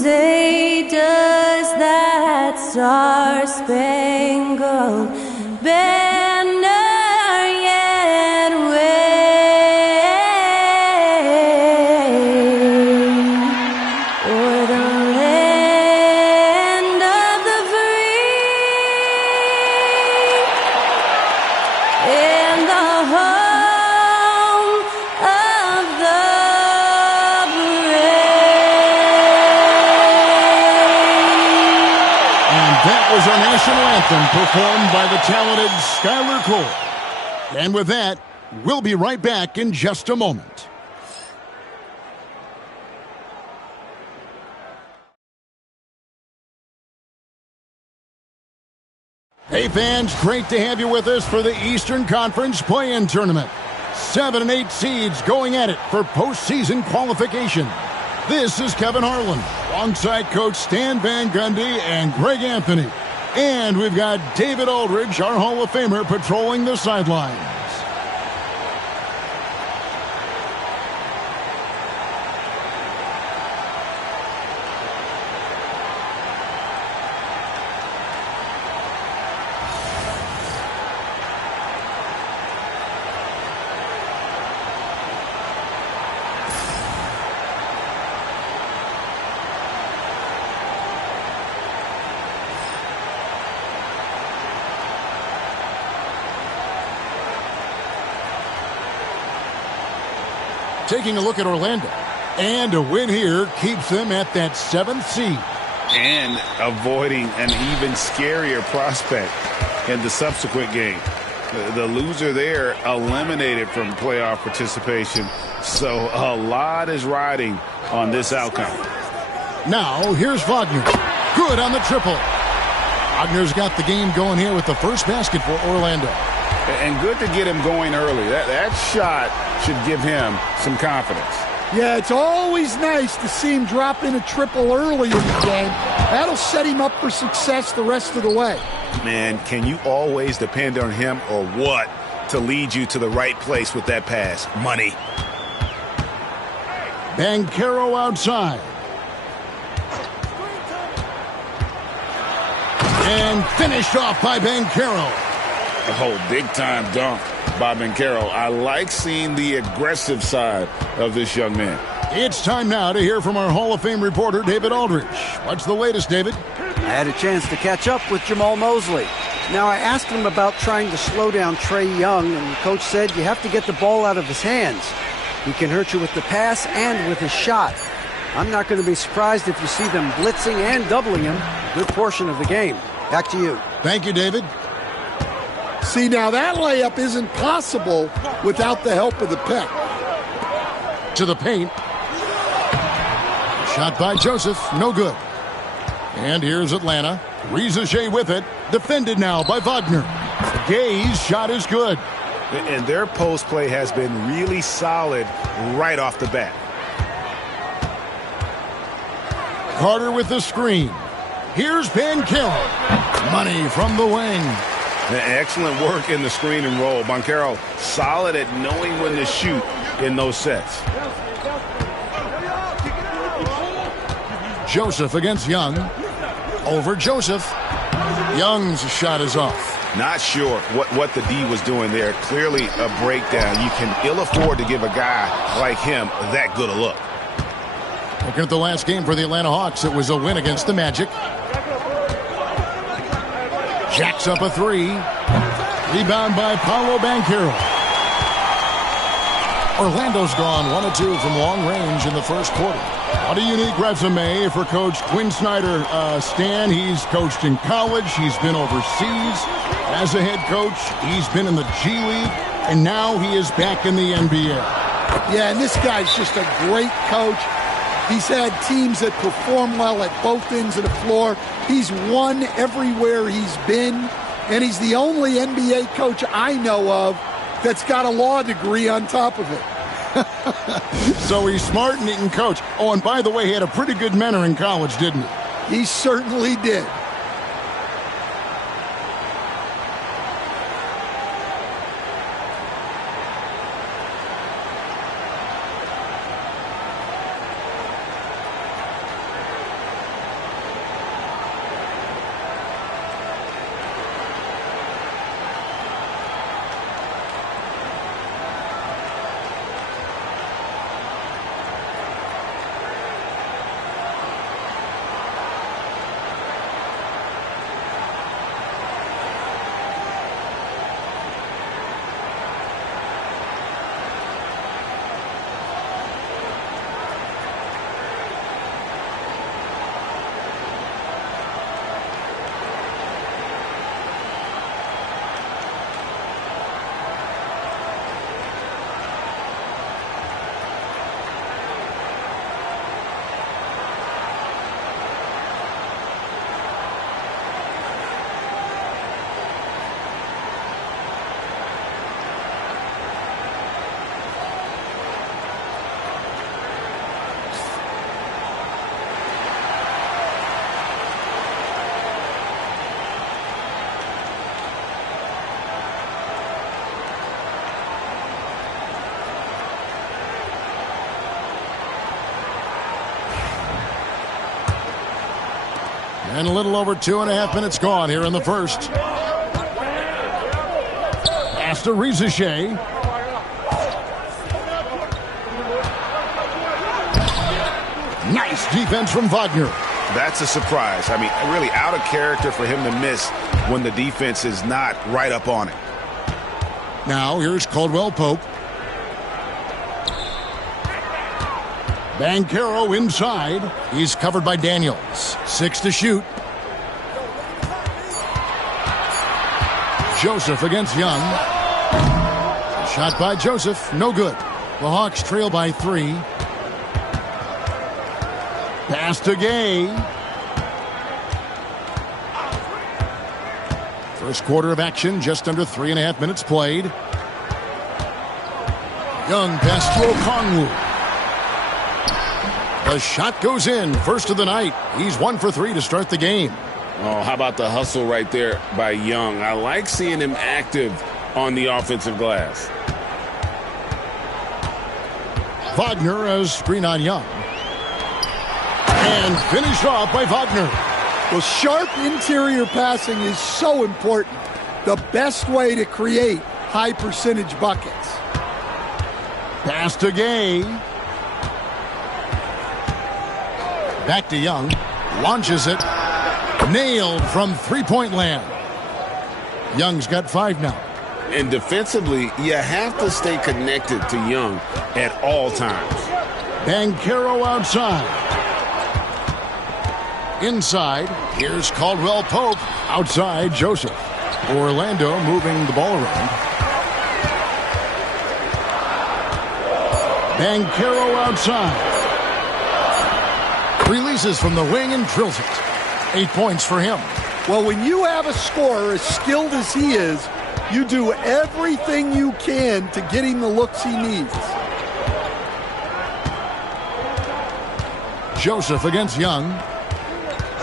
say, does that star-spangled banner yet wave o'er the land of the free and the home of the That was our national anthem performed by the talented Skylar Cole. And with that, we'll be right back in just a moment. Hey fans, great to have you with us for the Eastern Conference Play-In Tournament. 7 and 8 seeds going at it for postseason qualification. This is Kevin Harlan, alongside Coach Stan Van Gundy and Greg Anthony. And we've got David Aldridge, our Hall of Famer, patrolling the sidelines. Taking a look at Orlando. And a win here keeps them at that 7th seed. And avoiding an even scarier prospect in the subsequent game. The loser there eliminated from playoff participation. So a lot is riding on this outcome. Now, here's Wagner. Good on the triple. Wagner's got the game going here with the first basket for Orlando. And good to get him going early. That shot should give him some confidence. Yeah, it's always nice to see him drop in a triple early in the game. That'll set him up for success the rest of the way. Man, can you always depend on him or what to lead you to the right place with that pass? Money. Banchero outside. And finished off by Banchero. Oh, big-time dunk by Banchero. I like seeing the aggressive side of this young man. It's time now to hear from our Hall of Fame reporter, David Aldridge. What's the latest, David? I had a chance to catch up with Jamal Mosley. Now, I asked him about trying to slow down Trae Young, and the coach said you have to get the ball out of his hands. He can hurt you with the pass and with his shot. I'm not going to be surprised if you see them blitzing and doubling him a good portion of the game. Back to you. Thank you, David. See, now that layup isn't possible without the help of the pick. To the paint. Shot by Joseph, no good. And here's Atlanta. Riza with it. Defended now by Wagner. Gay's shot is good. And their post play has been really solid right off the bat. Carter with the screen. Here's Banchero. Money from the wing. Excellent work in the screen and roll. Banchero solid at knowing when to shoot in those sets. Joseph against Young. Over Joseph. Young's shot is off. Not sure what the D was doing there. Clearly a breakdown. You can ill afford to give a guy like him that good a look. Looking at the last game for the Atlanta Hawks, it was a win against the Magic. Jacks up a three. Rebound by Paolo Banchero. Orlando's gone 1 of 2 from long range in the first quarter. What a unique resume for Coach Quinn Snyder. Stan, he's coached in college. He's been overseas as a head coach. He's been in the G League. And now he is back in the NBA. Yeah, and this guy's just a great coach. He's had teams that perform well at both ends of the floor. He's won everywhere he's been. And he's the only NBA coach I know of that's got a law degree on top of it. So he's smart and he can coach. Oh, and by the way, he had a pretty good mentor in college, didn't he? He certainly did. And a little over 2.5 minutes gone here in the first. Pass to Rizachet. Nice defense from Wagner. That's a surprise. I mean, really out of character for him to miss when the defense is not right up on it. Now here's Caldwell Pope. Banchero inside. He's covered by Daniels. 6 to shoot. Joseph against Young. Shot by Joseph. No good. The Hawks trail by 3. Pass to Gay. First quarter of action, just under 3.5 minutes played. Young pass to Okongwu. The shot goes in. First of the night. He's 1 for 3 to start the game. Oh, how about the hustle right there by Young? I like seeing him active on the offensive glass. Wagner as screen on Young. And finished off by Wagner. Well, sharp interior passing is so important. The best way to create high percentage buckets. Pass to Gay. Back to Young. Launches it. Nailed from three-point land. Young's got 5 now. And defensively, you have to stay connected to Young at all times. Banchero outside. Inside, here's Caldwell Pope. Outside, Joseph. Orlando moving the ball around. Banchero outside. Releases from the wing and drills it. 8 points for him. Well, when you have a scorer as skilled as he is, you do everything you can to get him the looks he needs. Joseph against Young.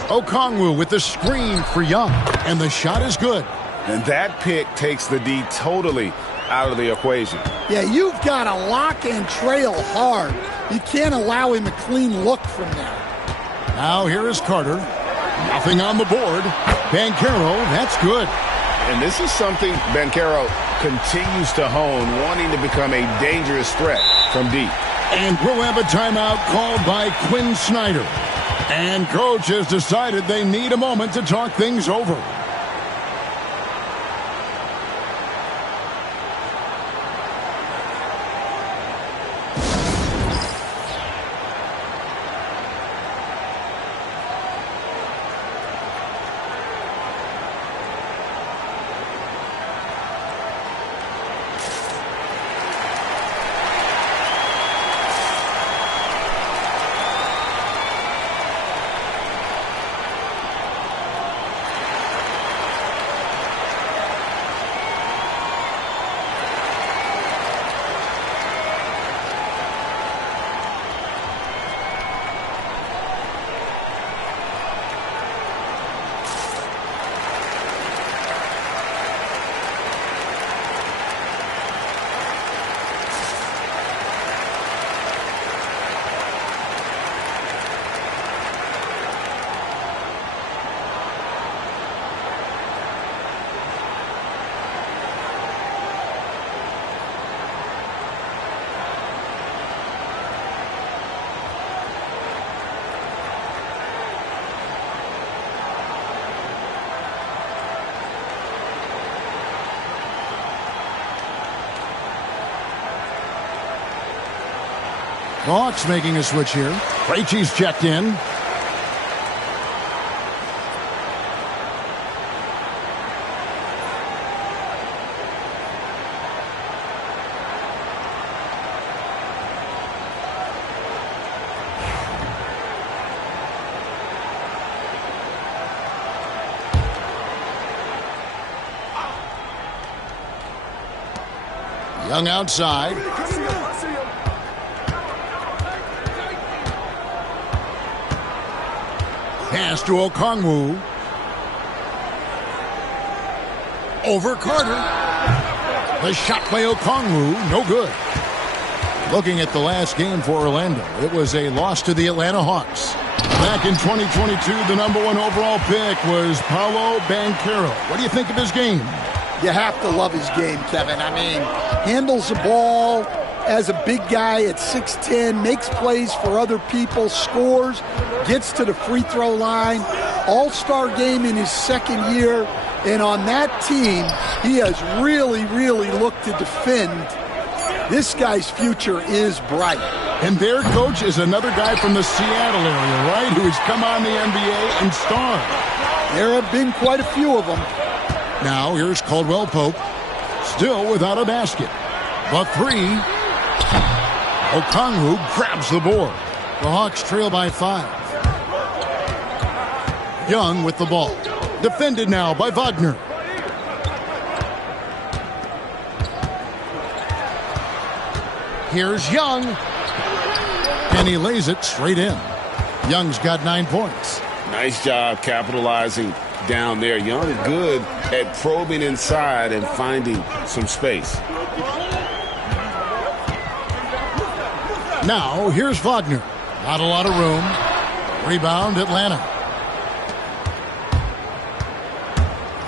Okongwu with the screen for Young. And the shot is good. And that pick takes the D totally out of the equation. Yeah, you've got to lock and trail hard. You can't allow him a clean look from there. Now here is Carter. Nothing on the board. Banchero, that's good. And this is something Banchero continues to hone, wanting to become a dangerous threat from deep. And we'll have a timeout called by Quinn Snyder. And coach has decided they need a moment to talk things over. Hawks making a switch here. Krejci's checked in. Young outside. Pass to Okongwu. Over Carter. The shot by Okongwu, no good. Looking at the last game for Orlando, it was a loss to the Atlanta Hawks. Back in 2022, the number 1 overall pick was Paolo Banchero. What do you think of his game? You have to love his game, Kevin. I mean, handles the ball as a big guy at 6'10", makes plays for other people, scores, gets to the free throw line. All-star game in his second year. And on that team, he has really, really looked to defend. This guy's future is bright. And their coach is another guy from the Seattle area, right, who has come on the NBA and starred. There have been quite a few of them. Now here's Caldwell Pope, still without a basket. The three. Okongwu grabs the board. The Hawks trail by 5. Young with the ball. Defended now by Wagner. Here's Young. And he lays it straight in. Young's got 9 points. Nice job capitalizing down there. Young good at probing inside and finding some space. Now here's Wagner. Not a lot of room. Rebound Atlanta.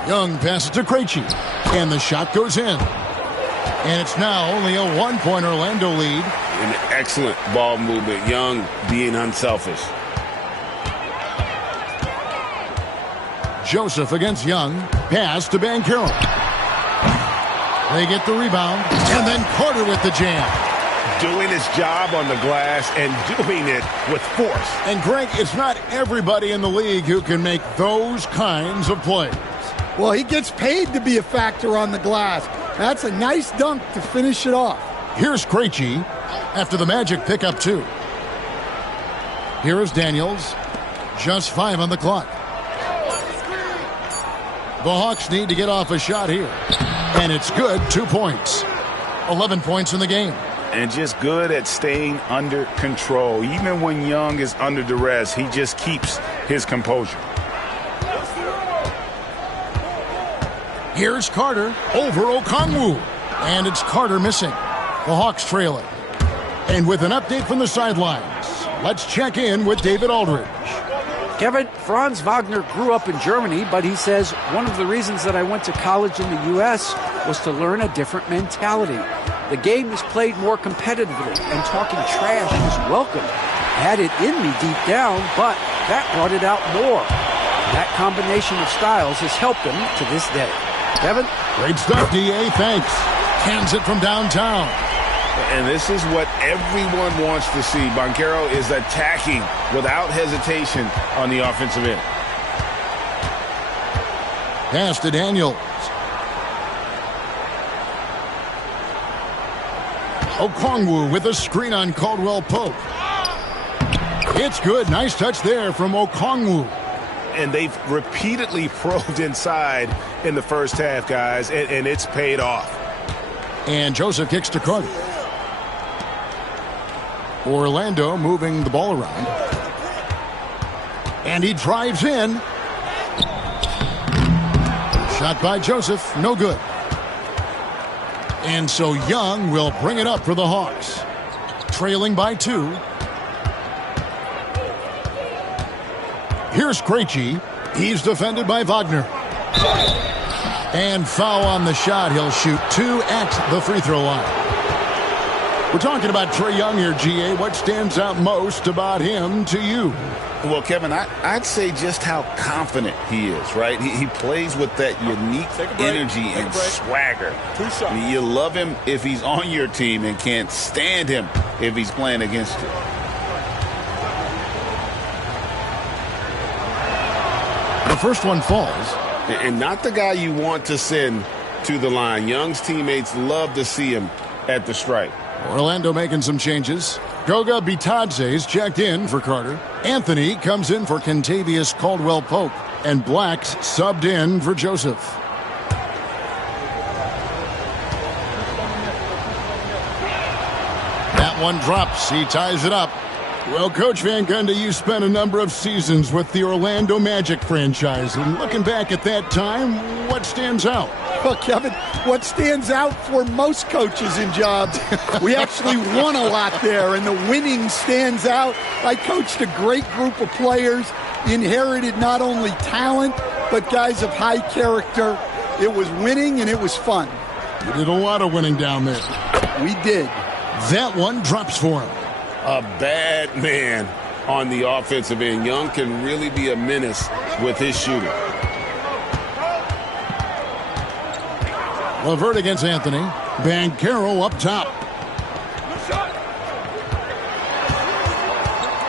Young passes to Krejci. And the shot goes in. And it's now only a 1-point Orlando lead. An excellent ball movement. Young being unselfish. Joseph against Young. Pass to Banchero. They get the rebound. And then Carter with the jam. Doing his job on the glass and doing it with force. And Greg, it's not everybody in the league who can make those kinds of plays. Well, he gets paid to be a factor on the glass. That's a nice dunk to finish it off. Here's Krejci after the Magic pick up 2. Here is Daniels. Just 5 on the clock. The Hawks need to get off a shot here. And it's good. 2 points. 11 points in the game. And just good at staying under control. Even when Young is under duress, he just keeps his composure. Here's Carter over Okongwu. And it's Carter missing. The Hawks trail it. And with an update from the sidelines, let's check in with David Aldridge. Kevin, Franz Wagner grew up in Germany, but he says one of the reasons that I went to college in the U.S. was to learn a different mentality. The game is played more competitively, and talking trash is welcome. I had it in me deep down, but that brought it out more. That combination of styles has helped him to this day. Kevin? Great stuff, D.A. Thanks. Hands it from downtown. And this is what everyone wants to see. Banchero is attacking without hesitation on the offensive end. Pass to Daniels. Okongwu with a screen on Caldwell Pope. It's good. Nice touch there from Okongwu. And they've repeatedly probed inside in the first half, guys, and it's paid off. And Joseph kicks to Carter. Orlando moving the ball around. And he drives in. Shot by Joseph. No good. And so Young will bring it up for the Hawks. Trailing by 2. Here's Krejci. He's defended by Wagner. And foul on the shot. He'll shoot 2 at the free throw line. We're talking about Trae Young here, G.A. What stands out most about him to you? Well, Kevin, I'd say just how confident he is, right? He plays with that unique energy and swagger. I mean, you love him if he's on your team and can't stand him if he's playing against you. The first one falls. And not the guy you want to send to the line. Young's teammates love to see him at the stripe. Orlando making some changes. Goga Bitadze's checked in for Carter. Anthony comes in for Kentavious Caldwell-Pope. And Black's subbed in for Joseph. That one drops. He ties it up. Well, Coach Van Gundy, you spent a number of seasons with the Orlando Magic franchise. And looking back at that time, what stands out? Well, Kevin, what stands out for most coaches in jobs, we actually won a lot there, and the winning stands out. I coached a great group of players, inherited not only talent, but guys of high character. It was winning, and it was fun. You did a lot of winning down there. We did. That one drops for him. A bad man on the offensive end. Young can really be a menace with his shooting. LeVert against Anthony. Banchero up top.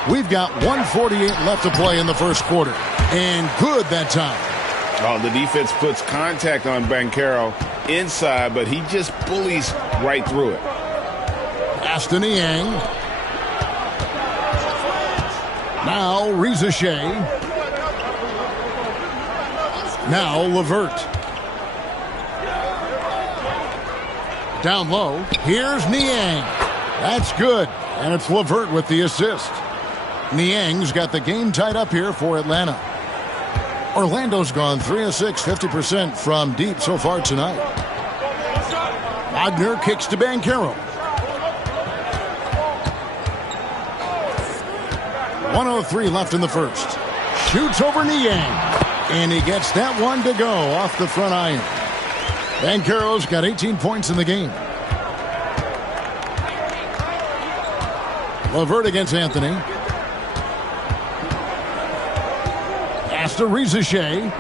We've got 1:48 left to play in the first quarter. And good that time. Oh, the defense puts contact on Banchero inside, but he just bullies right through it. Pass to Niang. Now Reza Shea. Now LeVert. Down low. Here's Niang. That's good. And it's LeVert with the assist. Niang's got the game tied up here for Atlanta. Orlando's gone 3 of 6, 50% from deep so far tonight. Wagner kicks to Banchero. 1:03 left in the first. Shoots over Niang. And he gets that one to go off the front iron. Banchero's got 18 points in the game. LeVert against Anthony. Pass to Reza Shea.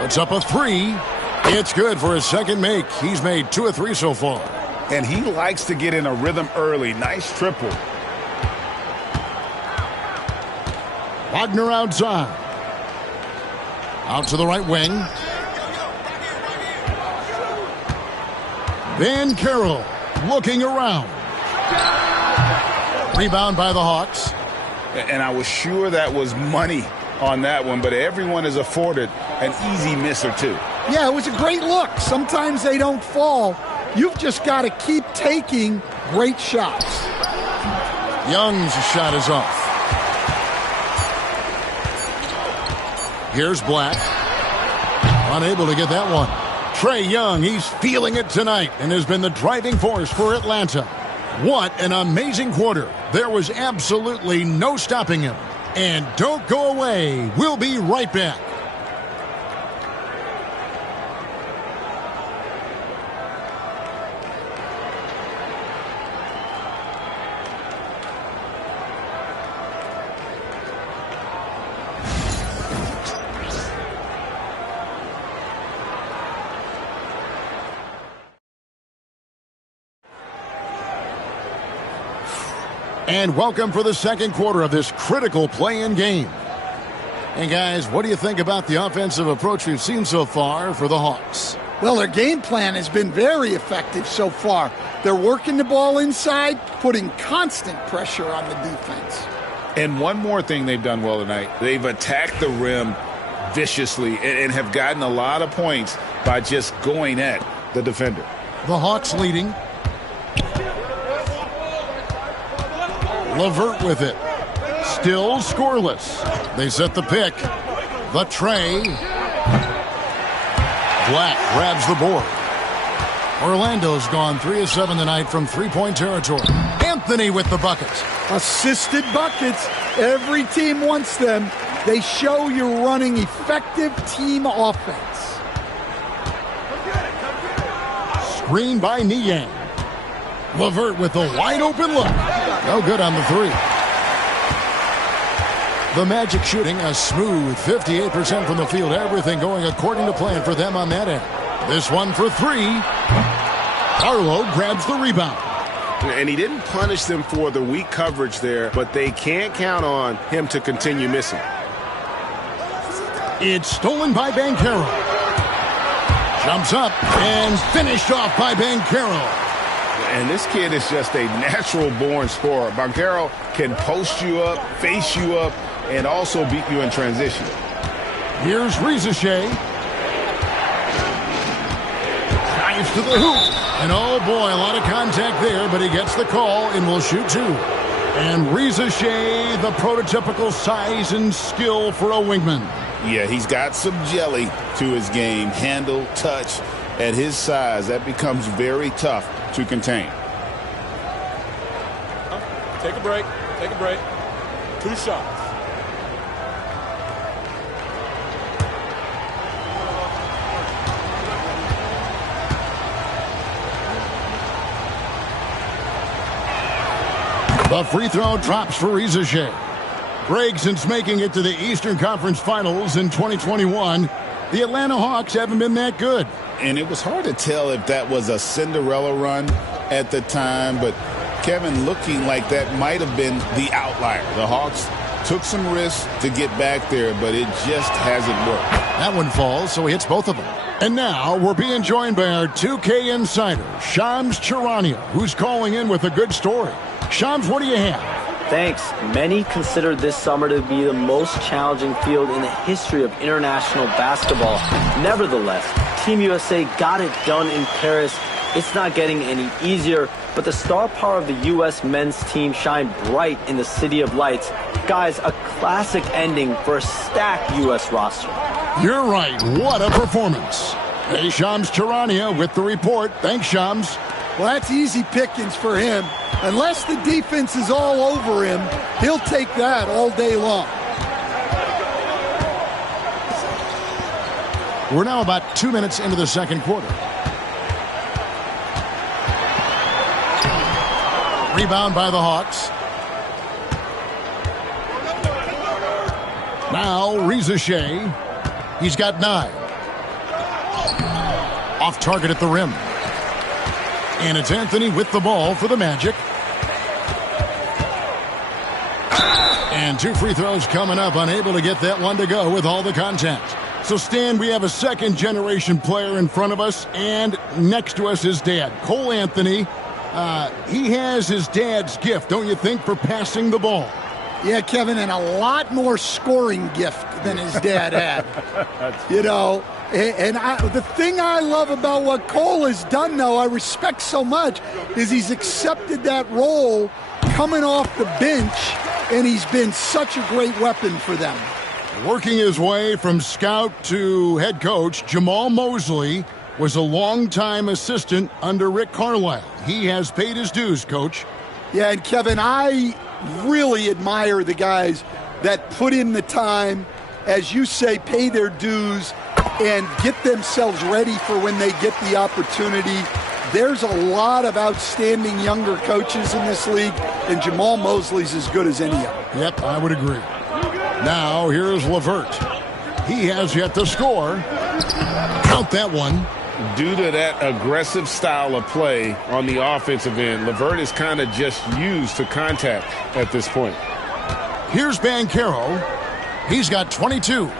Puts up a three. It's good for his second make. He's made 2 of 3 so far. And he likes to get in a rhythm early. Nice triple. Wagner outside. Out to the right wing. Banchero looking around. Rebound by the Hawks. And I was sure that was money on that one, but everyone is afforded an easy miss or two. Yeah, it was a great look. Sometimes they don't fall. You've just got to keep taking great shots. Young's shot is off. Here's Black. Unable to get that one. Trae Young, he's feeling it tonight and has been the driving force for Atlanta. What an amazing quarter. There was absolutely no stopping him. And don't go away. We'll be right back. And welcome for the second quarter of this critical play-in game. And guys, what do you think about the offensive approach we've seen so far for the Hawks? Well, their game plan has been very effective so far. They're working the ball inside, putting constant pressure on the defense. And one more thing they've done well tonight. They've attacked the rim viciously and have gotten a lot of points by just going at the defender. The Hawks leading. LeVert with it. Still scoreless. They set the pick. The tray. Black grabs the board. Orlando's gone 3 of 7 tonight from three-point territory. Anthony with the buckets. Assisted buckets. Every team wants them. They show you're running effective team offense. Screen by Niang. LeVert with a wide-open look. No good on the three. The Magic shooting a smooth 58% from the field. Everything going according to plan for them on that end. This one for three. Arlo grabs the rebound. And he didn't punish them for the weak coverage there, but they can't count on him to continue missing. It's stolen by Banchero. Jumps up and finished off by Banchero. And this kid is just a natural-born scorer. Banchero can post you up, face you up, and also beat you in transition. Here's Reza Shea. Drives to the hoop. And oh boy, a lot of contact there, but he gets the call and will shoot two. And Reza Shea, the prototypical size and skill for a wingman. Yeah, he's got some jelly to his game. Handle, touch. At his size, that becomes very tough to contain. Take a break. Take a break. 2 shots. The free throw drops for Reza Shea. Greg, since making it to the Eastern Conference Finals in 2021, the Atlanta Hawks haven't been that good. And it was hard to tell if that was a Cinderella run at the time, but Kevin, looking like that might have been the outlier. The Hawks took some risks to get back there, but it just hasn't worked. That one falls, so he hits both of them. And now we're being joined by our 2K insider, Shams Charania, who's calling in with a good story. Shams, what do you have? Thanks. Many consider this summer to be the most challenging field in the history of international basketball. Nevertheless, Team USA got it done in Paris. It's not getting any easier, but the star power of the U.S. men's team shined bright in the City of Lights. Guys, a classic ending for a stacked U.S. roster. You're right. What a performance. Hey, Shams Charania with the report. Thanks, Shams. Well, that's easy pickings for him. Unless the defense is all over him, he'll take that all day long. We're now about 2 minutes into the second quarter. Rebound by the Hawks. Now Reza Shea. He's got 9. Off target at the rim. And it's Anthony with the ball for the Magic. And 2 free throws coming up, unable to get that one to go with all the contact. So, Stan, we have a second-generation player in front of us, and next to us is Dad, Cole Anthony. He has his dad's gift, don't you think, for passing the ball? Yeah, Kevin, and a lot more scoring gift than his dad had. You know, and the thing I love about what Cole has done, though, I respect so much, is he's accepted that role coming off the bench, and he's been such a great weapon for them. Working his way from scout to head coach, Jamal Mosley was a longtime assistant under Rick Carlisle. He has paid his dues, Coach. Yeah, and Kevin, I really admire the guys that put in the time, as you say, pay their dues, and get themselves ready for when they get the opportunity. There's a lot of outstanding younger coaches in this league, and Jamal Mosley's as good as any of them. Yep, I would agree. Now, here's LeVert. He has yet to score. Count that one. Due to that aggressive style of play on the offensive end, LeVert is kind of just used to contact at this point. Here's Banchero. He's got 22.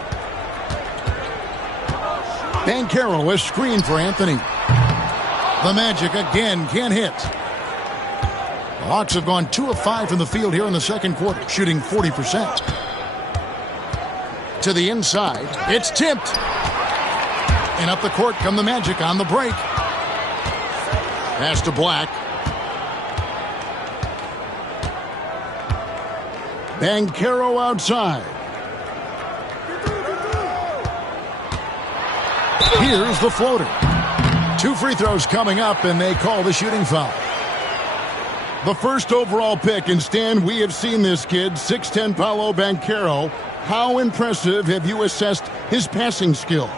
Banchero is screened for Anthony. The Magic again can't hit. The Hawks have gone 2 of 5 from the field here in the second quarter, shooting 40%. To the inside, it's tipped. And up the court come the Magic on the break. Pass to Black. Banchero outside. Here's the floater. 2 free throws coming up, and they call the shooting foul. The first overall pick, and Stan, we have seen this kid, 6'10" Paolo Banchero. How impressive have you assessed his passing skills?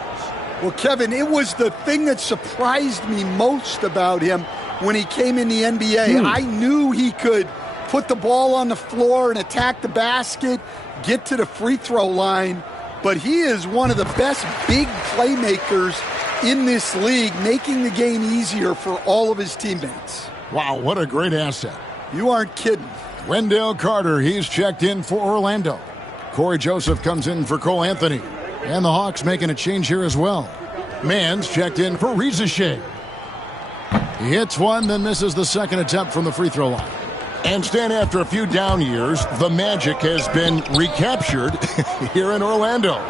Well, Kevin, it was the thing that surprised me most about him when he came in the NBA. I knew he could put the ball on the floor and attack the basket, get to the free throw line, but he is one of the best big playmakers in this league, making the game easier for all of his teammates. Wow, what a great asset. You aren't kidding. Wendell Carter, he's checked in for Orlando. Corey Joseph comes in for Cole Anthony. And the Hawks making a change here as well. Mann's checked in for Reza Shea. He hits one, then misses the second attempt from the free throw line. And Stan, after a few down years, the Magic has been recaptured here in Orlando.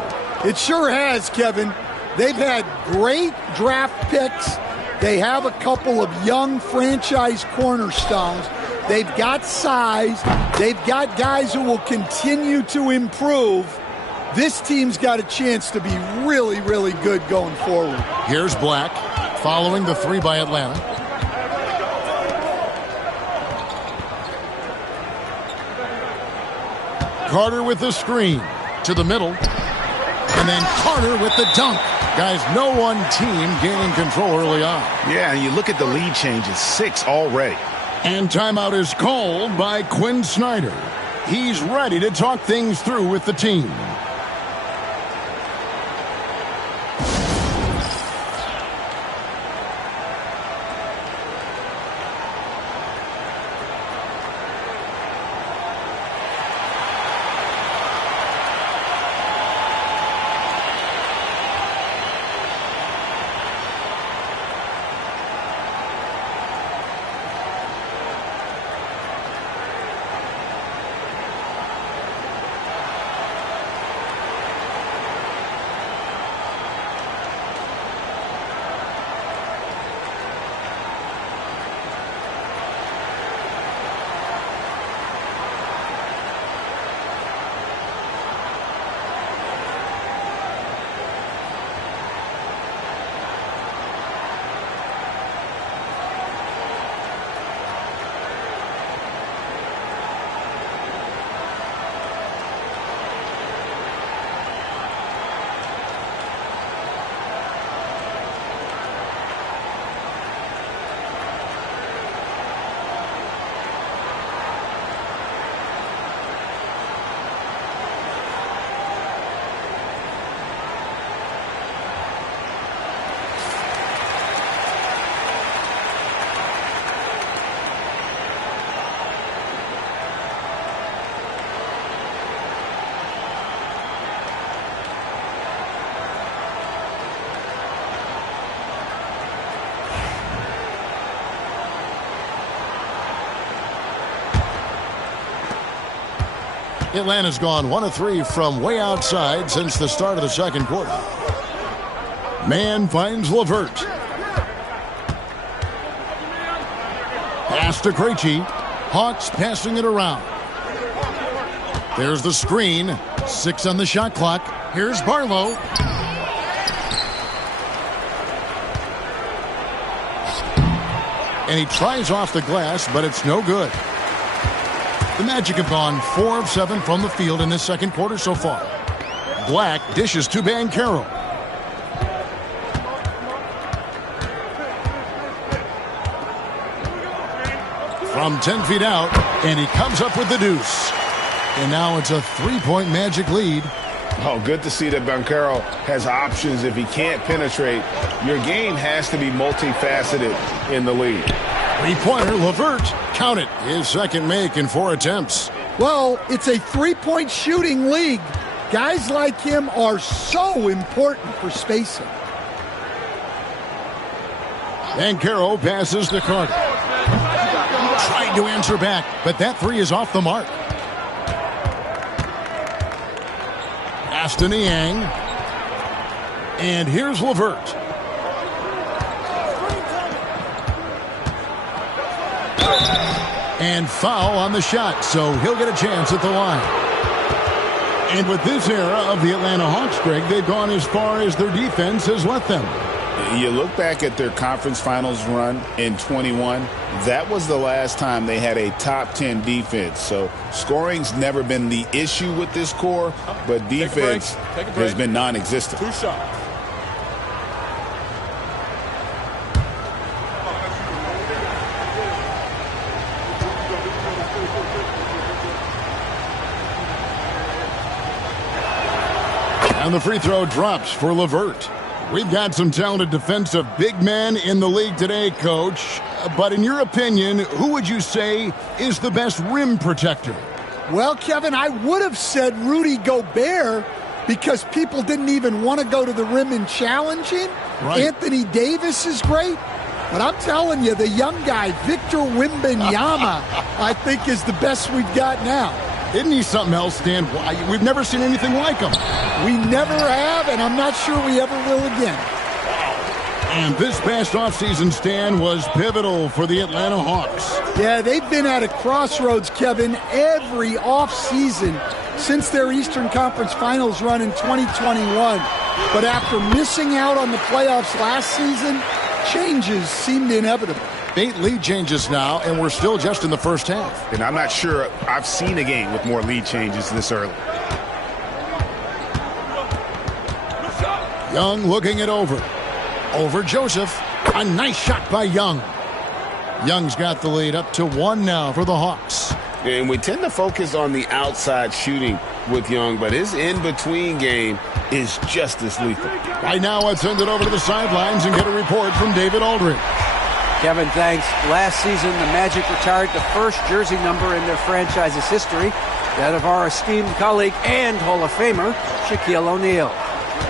It sure has, Kevin. They've had great draft picks. They have a couple of young franchise cornerstones. They've got size. They've got guys who will continue to improve. this team's got a chance to be really, really good going forward. Here's Black, following the 3 by Atlanta. Carter with the screen to the middle. And then Carter with the dunk. Guys, no one team gaining control early on. Yeah, and you look at the lead changes, 6 already. And timeout is called by Quinn Snyder. He's ready to talk things through with the team. Atlanta's gone 1 of 3 from way outside since the start of the second quarter. Man finds LeVert. Pass to Krejci. Hawks passing it around. There's the screen. 6 on the shot clock. Here's Barlow. And he tries off the glass, but it's no good. The Magic have gone 4 of 7 from the field in this second quarter so far. Black dishes to Banchero. From 10 feet out, and he comes up with the deuce. And now it's a 3-point Magic lead. Oh, good to see that Banchero has options if he can't penetrate. Your game has to be multifaceted in the league. Three-pointer, LeVert. Count it. His second make in 4 attempts. Well, it's a 3-point shooting league. Guys like him are so important for spacing. Banchero passes to Carter. Tried to answer back, but that 3 is off the mark. Pass to Niang. And here's LeVert. And foul on the shot, so he'll get a chance at the line. And with this era of the Atlanta Hawks, Greg, they've gone as far as their defense has let them. You look back at their conference finals run in 21, that was the last time they had a top 10 defense. So scoring's never been the issue with this core, but defense has been non-existent. 2 shots. And the free throw drops for LeVert. We've got some talented defensive big men in the league today, Coach. But in your opinion, who would you say is the best rim protector? Well, Kevin, I would have said Rudy Gobert because people didn't even want to go to the rim and challenge him. Right. Anthony Davis is great. But I'm telling you, the young guy, Victor Wembanyama, I think is the best we've got now. Isn't he something else, Stan? We've never seen anything like him. We never have, and I'm not sure we ever will again. And this past offseason, Stan, was pivotal for the Atlanta Hawks. Yeah, they've been at a crossroads, Kevin, every offseason. since their Eastern Conference Finals run in 2021. But after missing out on the playoffs last season, changes seemed inevitable. 8 lead changes now, and we're still just in the first half. And I'm not sure I've seen a game with more lead changes this early. Young looking it over. Over Joseph. A nice shot by Young. Young's got the lead up to 1 now for the Hawks. And we tend to focus on the outside shooting with Young, but his in-between game is just as lethal. Right now, let's send it over to the sidelines and get a report from David Aldridge. Kevin, thanks. Last season, the Magic retired the first jersey number in their franchise's history, that of our esteemed colleague and Hall of Famer, Shaquille O'Neal.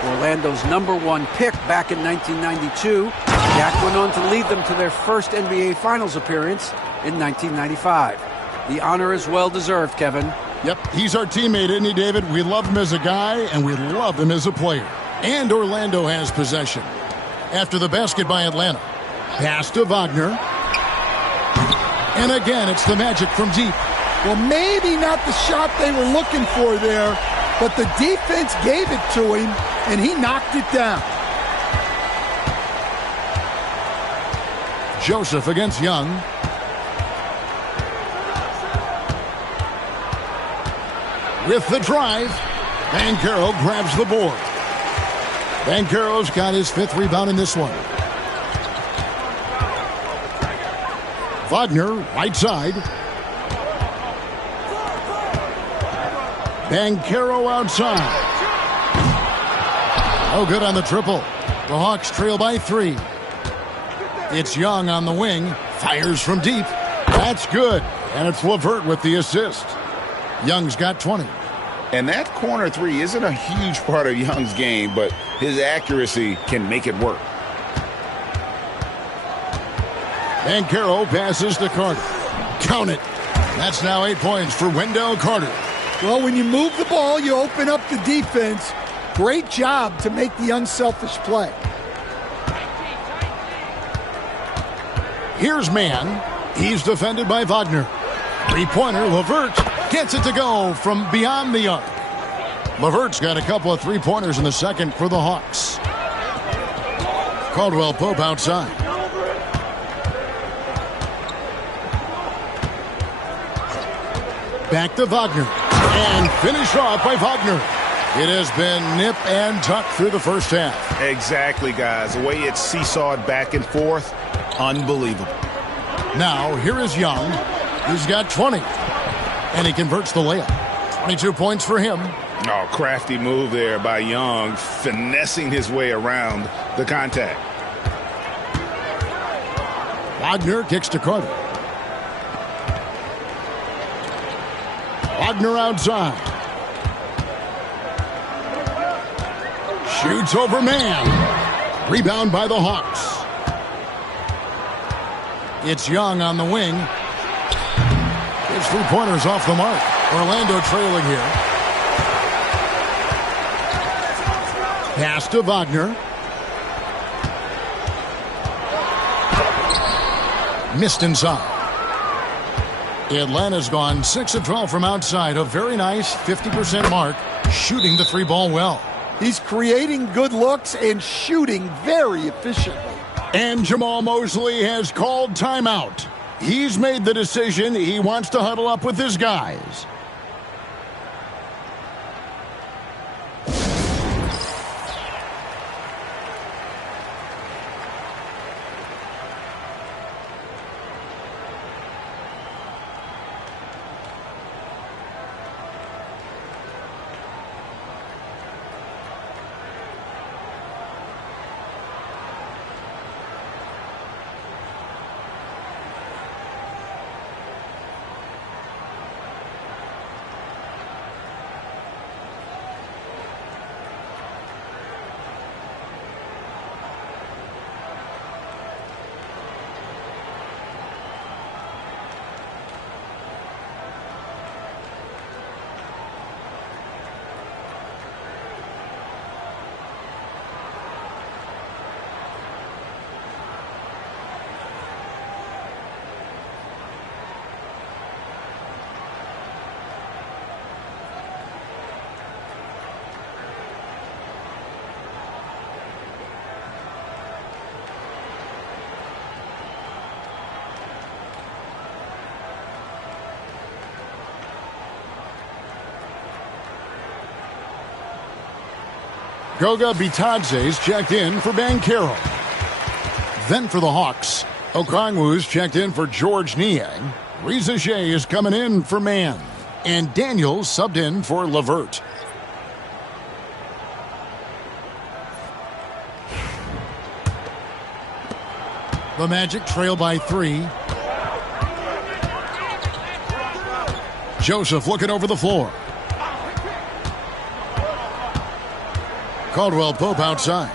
Orlando's #1 pick back in 1992, Shaq went on to lead them to their first NBA Finals appearance in 1995. The honor is well-deserved, Kevin. Yep, he's our teammate, isn't he, David? We love him as a guy, and we love him as a player. And Orlando has possession. After the basket by Atlanta. Pass to Wagner. And again, it's the Magic from deep. Well, maybe not the shot they were looking for there, but the defense gave it to him, and he knocked it down. Joseph against Young. With the drive, Banchero grabs the board. Banchero's got his 5th rebound in this one. Wagner, right side. Banchero outside. Oh, good on the triple. The Hawks trail by 3. It's Young on the wing. Fires from deep. That's good. And it's LeVert with the assist. Young's got 20. And that corner 3 isn't a huge part of Young's game, but his accuracy can make it work. Banchero passes to Carter. Count it. That's now 8 points for Wendell Carter. Well, when you move the ball, you open up the defense. Great job to make the unselfish play. Here's Mann. He's defended by Wagner. 3-pointer, LeVert gets it to go from beyond the arc. LeVert's got a couple of 3-pointers in the second for the Hawks. Caldwell Pope outside. Back to Wagner. And finished off by Wagner. It has been nip and tuck through the first half. Exactly, guys. The way it's seesawed back and forth, unbelievable. Now, here is Young. He's got 20. And he converts the layup. 22 points for him. Oh, crafty move there by Young, finessing his way around the contact. Wagner kicks to Carter. Wagner outside. Shoots over Mann. Rebound by the Hawks. It's Young on the wing. His 3-pointers off the mark. Orlando trailing here. Pass to Wagner. Missed inside. Atlanta's gone 6 of 12 from outside. A very nice 50% mark. Shooting the 3-ball well. He's creating good looks and shooting very efficiently. And Jamal Mosley has called timeout. He's made the decision. He wants to huddle up with his guys. Goga Bitadze's checked in for Banchero. Then for the Hawks, Okongwu's checked in for George Niang. Reza Shea is coming in for Mann. And Daniels subbed in for LeVert. The Magic trail by 3. Joseph looking over the floor. Caldwell Pope outside.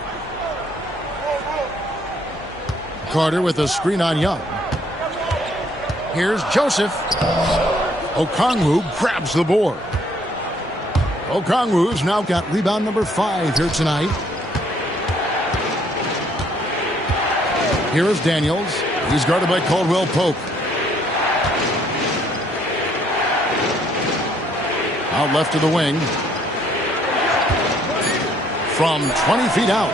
Carter with a screen on Young. Here's Joseph. Okongwu grabs the board. Okongwu's now got rebound number 5 here tonight. Here is Daniels. He's guarded by Caldwell Pope. Out left to the wing. From 20 feet out.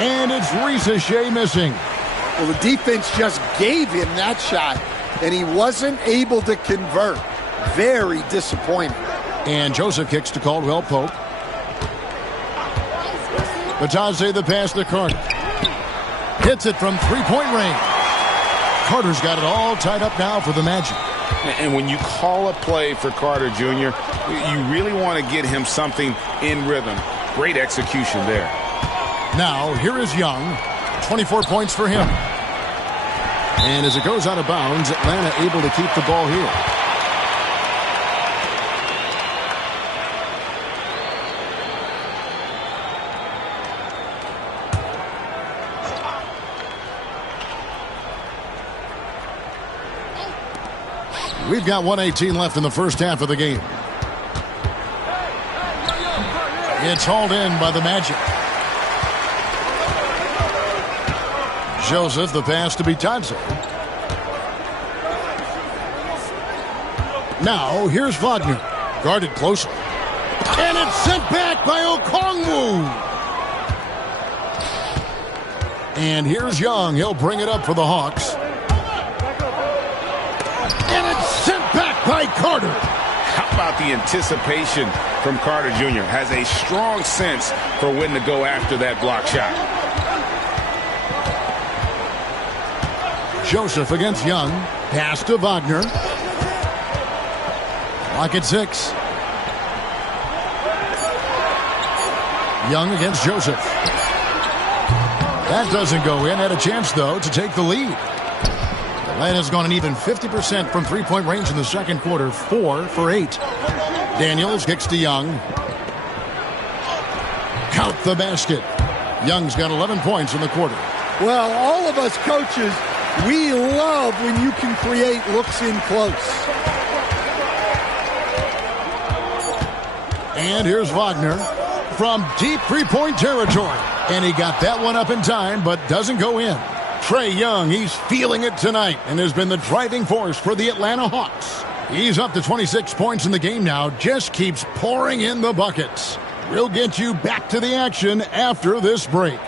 And it's Reza Shea missing. Well, the defense just gave him that shot, and he wasn't able to convert. Very disappointing. And Joseph kicks to Caldwell Pope. Bitadze the pass to Carter. Hits it from three-point range. Carter's got it all tied up now for the Magic. And when you call a play for Carter Jr., you really want to get him something in rhythm. Great execution there. Now, here is Young. 24 points for him. And as it goes out of bounds, Atlanta able to keep the ball here. We've got 1:18 left in the first half of the game. It's hauled in by the Magic. Joseph, the pass to Bitadze. Now, here's Wagner. Guarded closely. And it's sent back by Okongwu. And here's Young. He'll bring it up for the Hawks. And it's sent back by Carter. How about the anticipation from Carter Jr.? Has a strong sense for when to go after that block shot. Joseph against Young. Pass to Wagner. Clock at 6. Young against Joseph. That doesn't go in. Had a chance, though, to take the lead. Atlanta's gone an even 50% from three-point range in the second quarter. 4 for 8. Daniels kicks to Young. Count the basket. Young's got 11 points in the quarter. Well, all of us coaches, we love when you can create looks in close. And here's Wagner from deep three-point territory. And he got that one up in time, but doesn't go in. Trae Young, he's feeling it tonight and has been the driving force for the Atlanta Hawks. He's up to 26 points in the game now, just keeps pouring in the buckets. We'll get you back to the action after this break.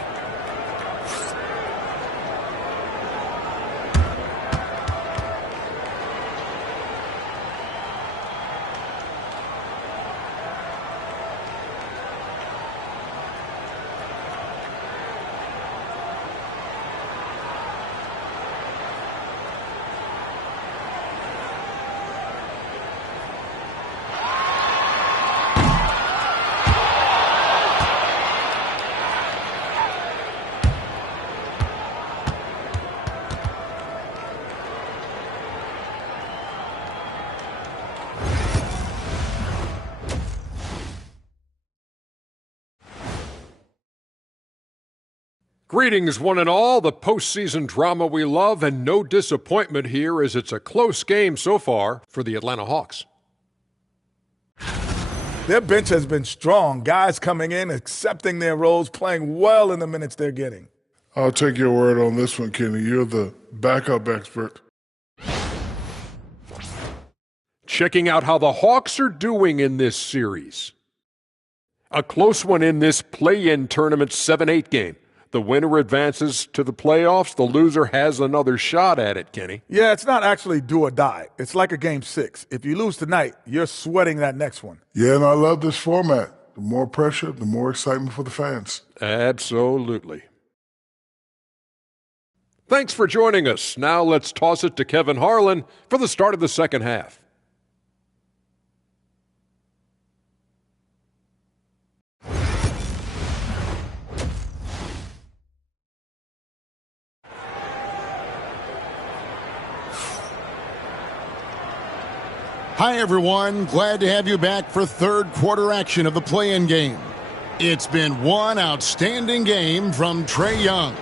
Greetings, one and all. The postseason drama we love, and no disappointment here as it's a close game so far for the Atlanta Hawks. Their bench has been strong. Guys coming in, accepting their roles, playing well in the minutes they're getting. I'll take your word on this one, Kenny. You're the backup expert. Checking out how the Hawks are doing in this series. A close one in this play-in tournament 7-8 game. The winner advances to the playoffs. The loser has another shot at it, Kenny. Yeah, it's not actually do or die. It's like a game 6. If you lose tonight, you're sweating that next one. Yeah, and I love this format. The more pressure, the more excitement for the fans. Absolutely. Thanks for joining us. Now let's toss it to Kevin Harlan for the start of the second half. Hi, everyone. Glad to have you back for third quarter action of the play-in game. It's been one outstanding game from Trae Young.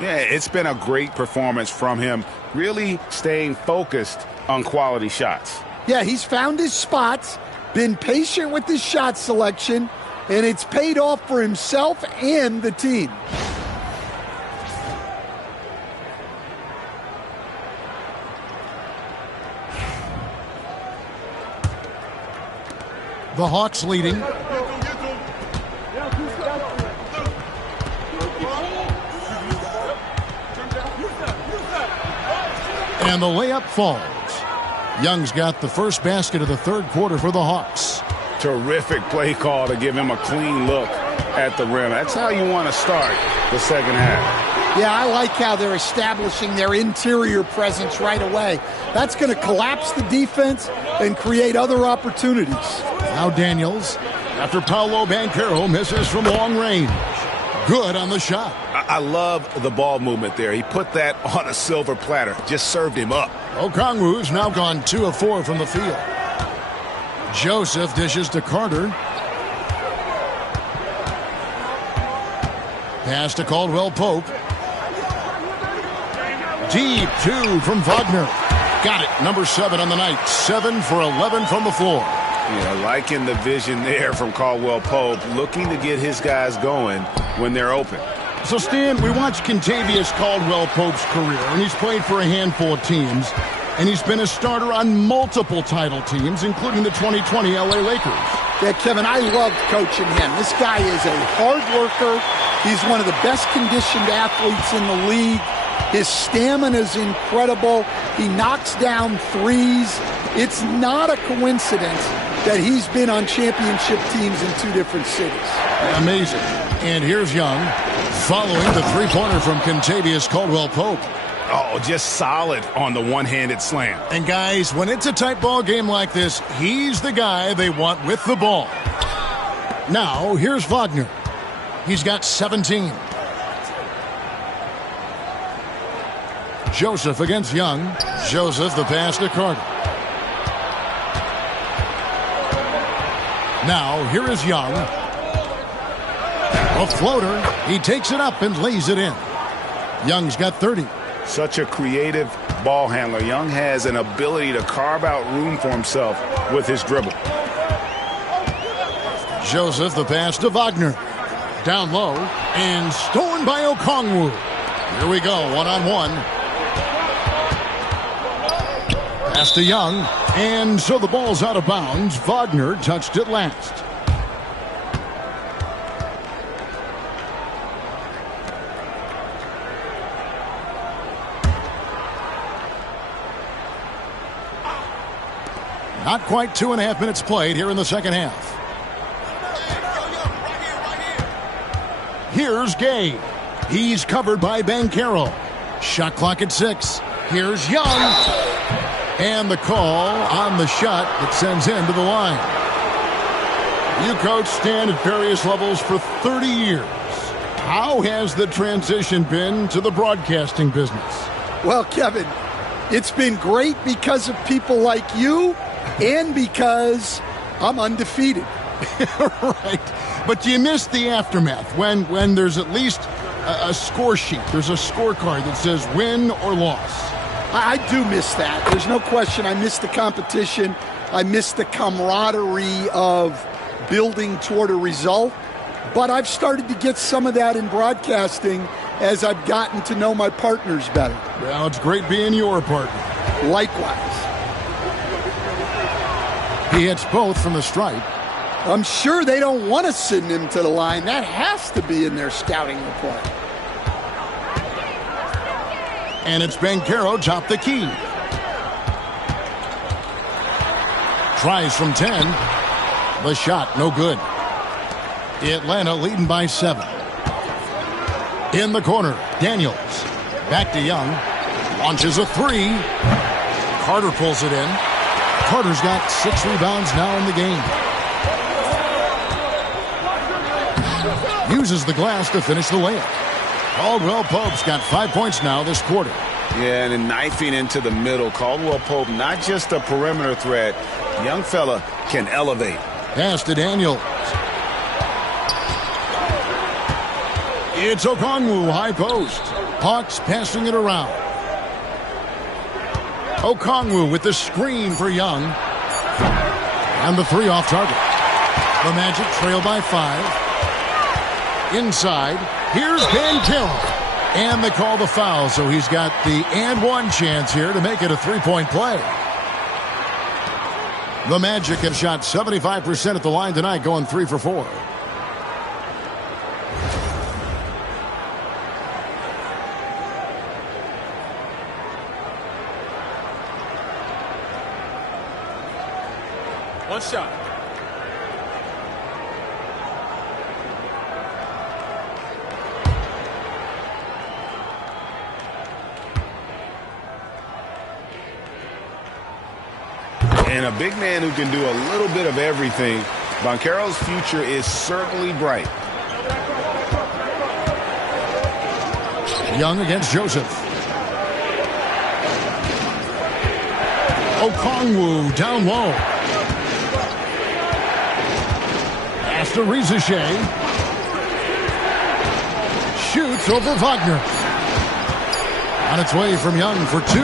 Yeah, it's been a great performance from him, really staying focused on quality shots. Yeah, he's found his spots, been patient with his shot selection, and it's paid off for himself and the team. The Hawks leading. And the layup falls. Young's got the first basket of the third quarter for the Hawks. Terrific play call to give him a clean look at the rim. That's how you want to start the second half. Yeah, I like how they're establishing their interior presence right away. That's going to collapse the defense and create other opportunities. Now Daniels, after Paolo Banchero misses from long range. Good on the shot. I love the ball movement there. He put that on a silver platter. Just served him up. Okongwu's now gone 2 of 4 from the field. Joseph dishes to Carter. Pass to Caldwell Pope. Deep 2 from Wagner. Got it. Number 7 on the night. 7 for 11 from the floor. Yeah, liking the vision there from Caldwell Pope, looking to get his guys going when they're open. So, Stan, we watched Kentavious Caldwell Pope's career, and he's played for a handful of teams, and he's been a starter on multiple title teams, including the 2020 LA Lakers. Yeah, Kevin, I loved coaching him. This guy is a hard worker. He's one of the best conditioned athletes in the league. His stamina is incredible. He knocks down threes. It's not a coincidence that he's been on championship teams in 2 different cities. Amazing. And here's Young following the three-pointer from Kentavious Caldwell Pope. Oh, just solid on the one-handed slam. And guys, when it's a tight ball game like this, he's the guy they want with the ball. Now, here's Wagner. He's got 17. Joseph against Young. Joseph the pass to Carter. Now, here is Young. A floater. He takes it up and lays it in. Young's got 30. Such a creative ball handler. Young has an ability to carve out room for himself with his dribble. Joseph the pass to Wagner. Down low and stolen by Okongwu. Here we go, one-on-one. Pass to Young, and so the ball's out of bounds. Wagner touched it last. Not quite 2.5 minutes played here in the second half. Here's Gay. He's covered by Banchero. Shot clock at 6. Here's Young. And the call on the shot that sends him to the line. You coach Stan at various levels for 30 years. How has the transition been to the broadcasting business? Well, Kevin, it's been great because of people like you and because I'm undefeated. Right. But you miss the aftermath when there's at least a score sheet. There's a scorecard that says win or loss. I do miss that. There's no question. I miss the competition. I miss the camaraderie of building toward a result. But I've started to get some of that in broadcasting as I've gotten to know my partners better. Well, it's great being your partner. Likewise. He hits both from the stripe. I'm sure they don't want to send him to the line. That has to be in their scouting report. And it's Banchero top the key. Tries from 10. The shot, no good. Atlanta leading by 7. In the corner, Daniels. Back to Young. Launches a 3. Carter pulls it in. Carter's got 6 rebounds now in the game. Uses the glass to finish the layup. Caldwell Pope's got 5 points now this quarter. Yeah, and then knifing into the middle. Caldwell Pope, not just a perimeter threat. Young fella can elevate. Pass to Daniels. It's Okongwu, high post. Hawks passing it around. Okongwu with the screen for Young. And the 3 off target. The Magic trail by 5. Inside, here's Banchero. And they call the foul, so he's got the and one chance here to make it a 3-point play. The Magic have shot 75% at the line tonight, going 3 for 4. One shot. And a big man who can do a little bit of everything. Banchero's future is certainly bright. Young against Joseph. Okongwu down low. Pass to Rizachet. Shoots over Wagner. On its way from Young for 2.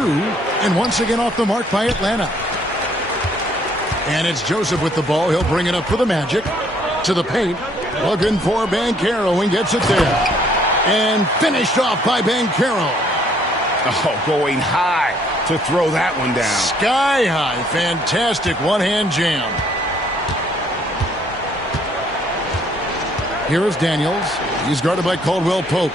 And once again off the mark by Atlanta. And it's Joseph with the ball. He'll bring it up for the Magic. To the paint. Looking for Banchero and gets it there. And finished off by Banchero. Oh, going high to throw that one down. Sky high. Fantastic one-hand jam. Here is Daniels. He's guarded by Caldwell Pope.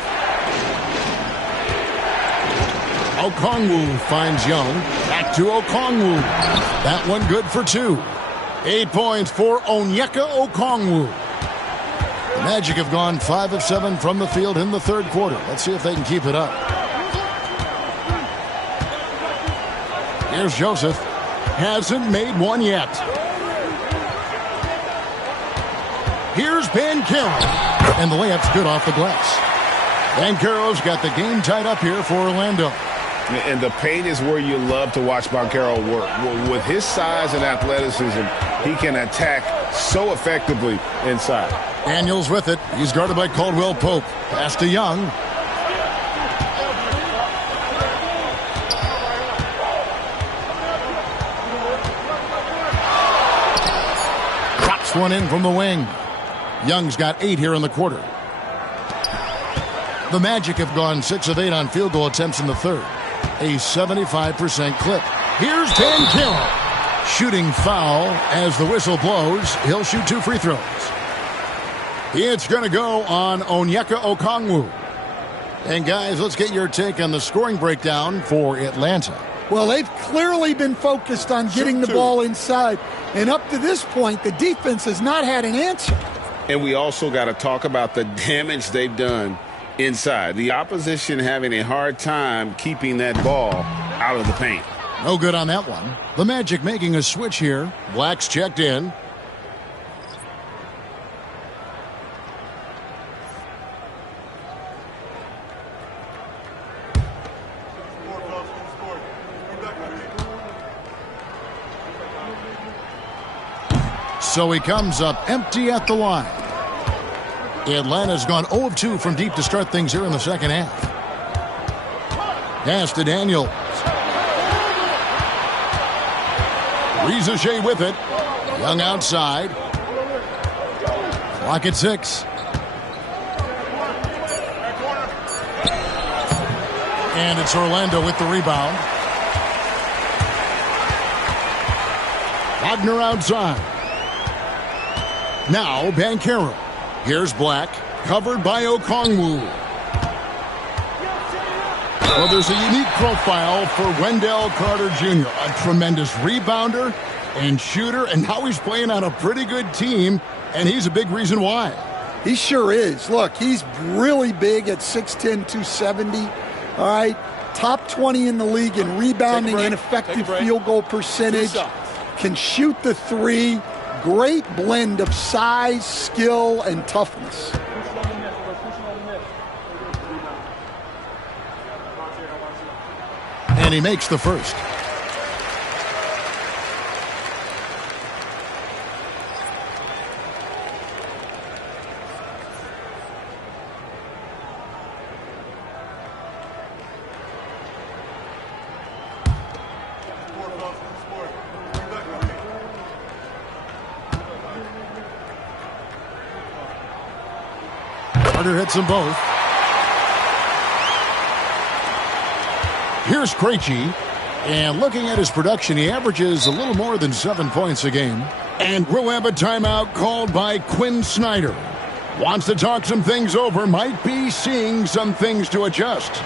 Okongwu finds Young. Back to Okongwu. That one good for 2. 8 points for Onyeka Okongwu. The Magic have gone 5 of 7 from the field in the third quarter. Let's see if they can keep it up. Here's Joseph. Hasn't made one yet. Here's Banchero. And the layup's good off the glass. Banchero's got the game tied up here for Orlando. And the paint is where you love to watch Banchero work. With his size and athleticism, he can attack so effectively inside. Daniels with it. He's guarded by Caldwell Pope. Pass to Young. Drops one in from the wing. Young's got 8 here in the quarter. The Magic have gone 6 of 8 on field goal attempts in the third. A 75% clip. Here's Banchero. Shooting foul as the whistle blows. He'll shoot 2 free throws. It's going to go on Onyeka Okongwu. And guys, let's get your take on the scoring breakdown for Atlanta. Well, they've clearly been focused on getting the ball inside. And up to this point, the defense has not had an answer. And we also got to talk about the damage they've done inside. The opposition having a hard time keeping that ball out of the paint. No good on that one. The Magic making a switch here. Black's checked in. So he comes up empty at the line. Atlanta's gone 0 of 2 from deep to start things here in the second half. Pass to Daniels. Rizachet with it. Young outside. Clock at 6. And it's Orlando with the rebound. Wagner outside. Now Banchero. Here's Black, covered by Okongwu. Well, there's a unique profile for Wendell Carter Jr., a tremendous rebounder and shooter, and now he's playing on a pretty good team, and he's a big reason why. He sure is. Look, he's really big at 6'10", 270. All right. Top 20 in the league in rebounding and effective field goal percentage. Can shoot the three. Great blend of size, skill, and toughness. And he makes the first. Carter hits them both. Here's Krejci, and looking at his production, he averages a little more than 7 points a game. And we'll have a timeout called by Quinn Snyder. Wants to talk some things over, might be seeing some things to adjust.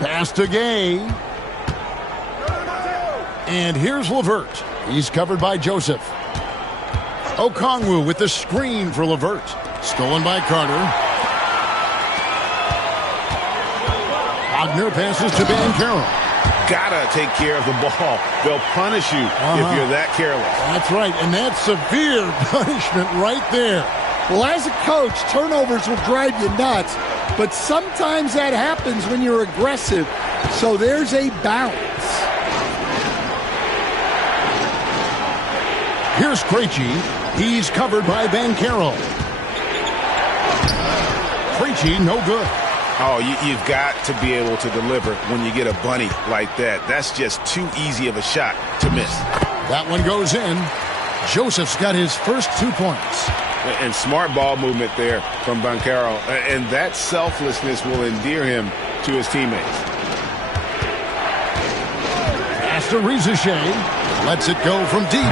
Pass to Gay. And here's LeVert. He's covered by Joseph. Okongwu with the screen for LeVert. Stolen by Carter. Wagner passes to Banchero. Gotta take care of the ball. They'll punish you if you're that careless. That's right, and that's severe punishment right there. Well, as a coach, turnovers will drive you nuts, but sometimes that happens when you're aggressive. So there's a balance. Here's Krejci. He's covered by Banchero. Krejci, no good. Oh, you've got to be able to deliver when you get a bunny like that. That's just too easy of a shot to miss. That one goes in. Joseph's got his first 2 points. And smart ball movement there from Banchero. And that selflessness will endear him to his teammates. Pass to Rizichet. Lets it go from deep.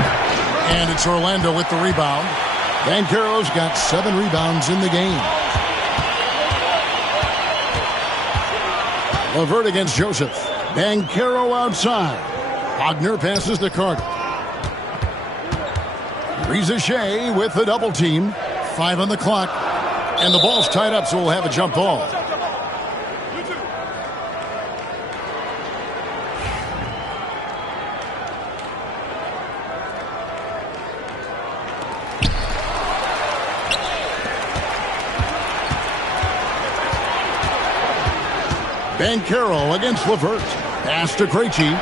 And it's Orlando with the rebound. Banchero's got 7 rebounds in the game. LeVert against Joseph. Banchero outside. Wagner passes to Carter. Rizichet with the double team. 5 on the clock. And the ball's tied up, so we'll have a jump ball. Banchero against LeVert. Pass to Krejci.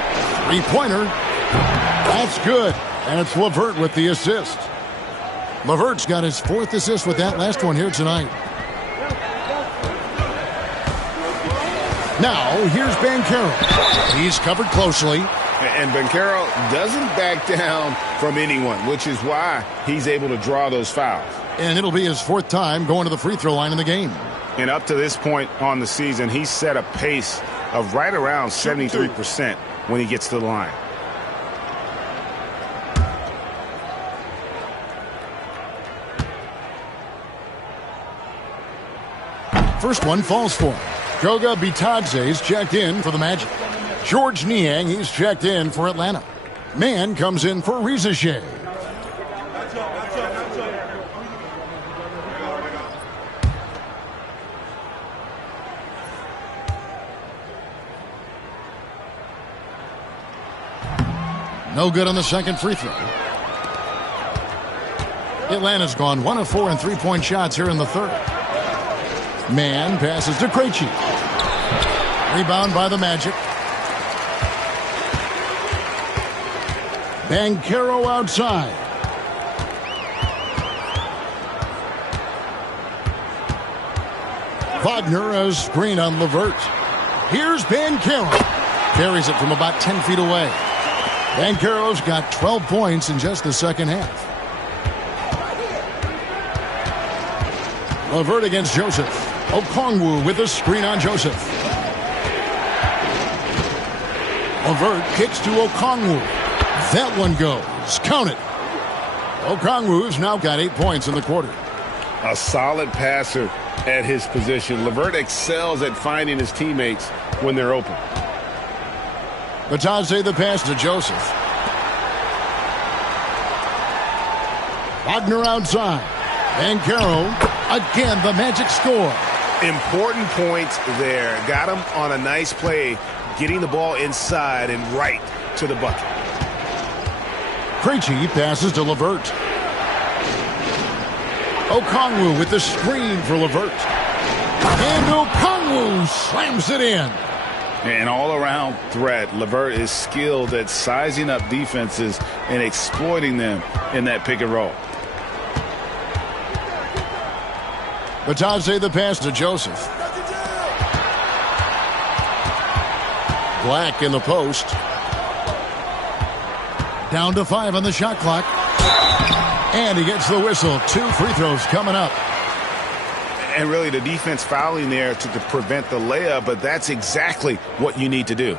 3-pointer. That's good. And it's LeVert with the assist. LeVert's got his 4th assist with that last one here tonight. Now, here's Banchero. He's covered closely. And Banchero doesn't back down from anyone, which is why he's able to draw those fouls. And it'll be his 4th time going to the free throw line in the game. And up to this point on the season, he's set a pace of right around 73% when he gets to the line. First one falls for him. Goga Bitadze's checked in for the Magic. George Niang, he's checked in for Atlanta. Mann comes in for Rizache. No good on the second free throw. Atlanta's gone 1 of 4 in three-point shots here in the third. Mann passes to Krejci. Rebound by the Magic. Banchero outside. Wagner a screen on LeVert. Here's Banchero. Carries it from about 10 feet away. Banchero's got 12 points in just the second half. LeVert against Joseph. Okongwu with a screen on Joseph. LeVert kicks to Okongwu. That one goes. Count it. Okongwu's now got 8 points in the quarter. A solid passer at his position. LeVert excels at finding his teammates when they're open. Bitadze the pass to Joseph. Wagner outside. Banchero. Again, the Magic score. Important points there. Got him on a nice play, getting the ball inside and right to the bucket. Krejci passes to LeVert. Okongwu with the screen for LeVert. And Okongwu slams it in. An all-around threat. LeVert is skilled at sizing up defenses and exploiting them in that pick and roll. Bitadze the pass to Joseph. Black in the post. Down to 5 on the shot clock. And he gets the whistle. 2 free throws coming up. And really the defense fouling there to prevent the layup, but that's exactly what you need to do.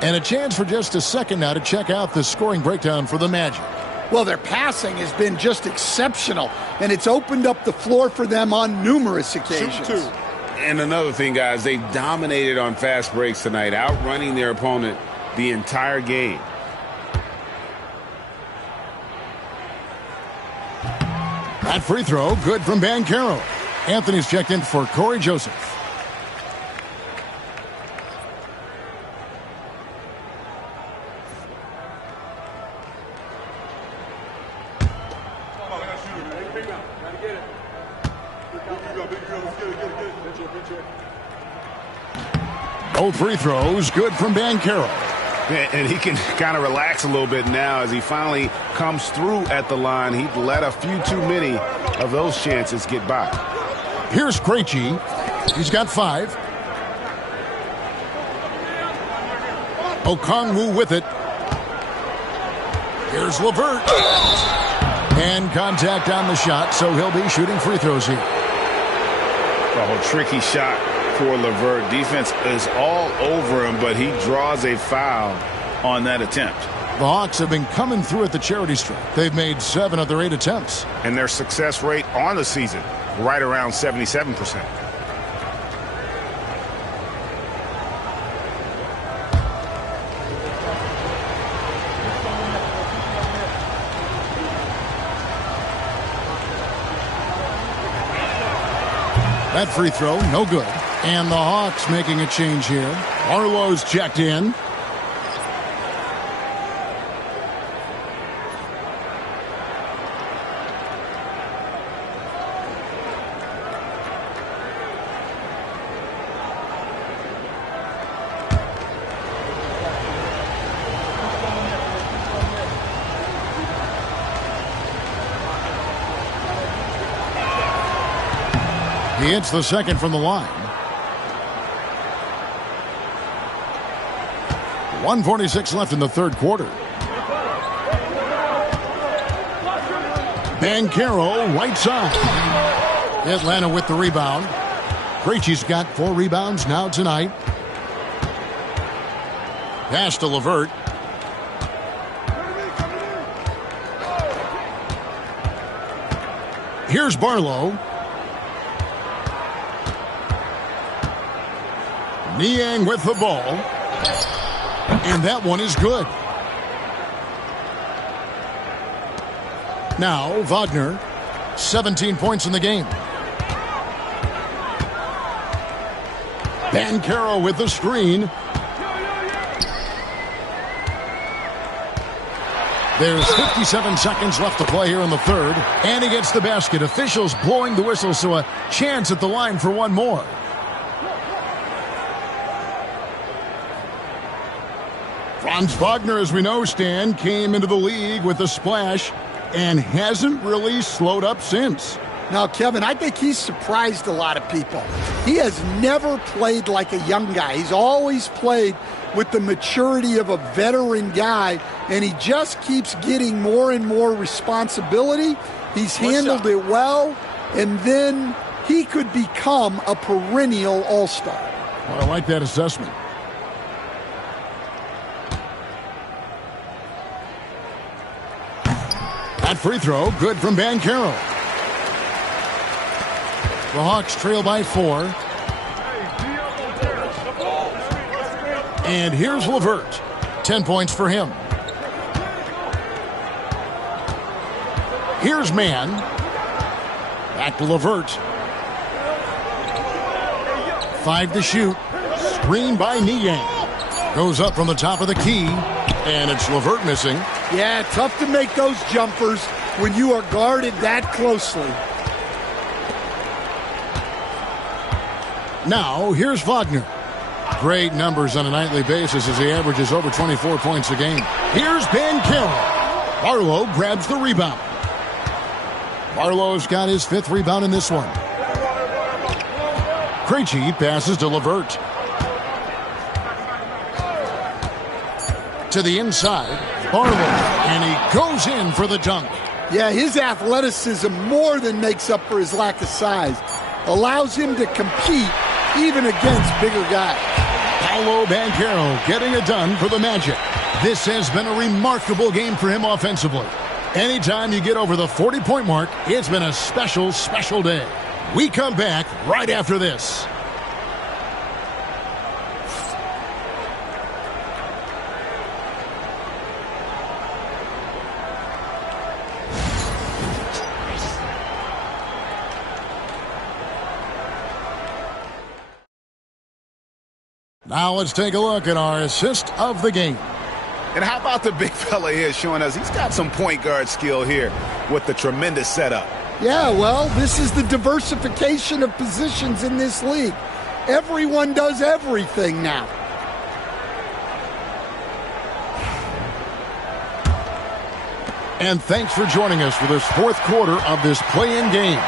And a chance for just a second now to check out the scoring breakdown for the Magic. Well, their passing has been just exceptional, and it's opened up the floor for them on numerous occasions. And another thing, guys, they dominated on fast breaks tonight, outrunning their opponent the entire game. That free throw, good from Banchero. Anthony's checked in for Corey Joseph. Both free throws, good from Banchero. And he can kind of relax a little bit now as he finally comes through at the line. He let a few too many of those chances get by. Here's Krejci. He's got 5. Okongwu with it. Here's LeVert. And contact on the shot, so he'll be shooting free throws here. Oh, tricky shot for LeVert. Defense is all over him, but he draws a foul on that attempt. The Hawks have been coming through at the charity stripe. They've made 7 of their 8 attempts. And their success rate on the season, right around 77%. That free throw, no good. And the Hawks making a change here. Arlo's checked in. He hits the second from the line. 1:46 left in the third quarter. Banchero, right side. Atlanta with the rebound. Krejci's got 4 rebounds now tonight. Pass to LeVert. Here's Barlow. Niang with the ball. And that one is good. Now, Wagner, 17 points in the game. Banchero with the screen. There's 57 seconds left to play here in the third. And he gets the basket. Officials blowing the whistle, so a chance at the line for one more. Franz Wagner, as we know, Stan, came into the league with a splash and hasn't really slowed up since. Now, Kevin, I think he's surprised a lot of people. He has never played like a young guy. He's always played with the maturity of a veteran guy, and he just keeps getting more and more responsibility. He's handled it well, and then he could become a perennial all-star. Well, I like that assessment. That free throw, good from Banchero. The Hawks trail by 4. And here's LeVert. 10 points for him. Here's Mann. Back to LeVert. 5 to shoot. Screen by Niang. Goes up from the top of the key. And it's LeVert missing. Yeah, tough to make those jumpers when you are guarded that closely. Now, here's Wagner. Great numbers on a nightly basis as he averages over 24 points a game. Here's Banchero. Barlow grabs the rebound. Barlow's got his 5th rebound in this one. Krejci passes to LeVert. To the inside, Barlow, and he goes in for the dunk. Yeah, his athleticism more than makes up for his lack of size. Allows him to compete even against bigger guys. Paolo Banchero getting it done for the Magic. This has been a remarkable game for him offensively. Anytime you get over the 40-point mark, it's been a special, special day. We come back right after this. Now let's take a look at our assist of the game. And how about the big fella here showing us he's got some point guard skill here with the tremendous setup. Yeah, well, this is the diversification of positions in this league. Everyone does everything now. And thanks for joining us for this 4th quarter of this play-in game.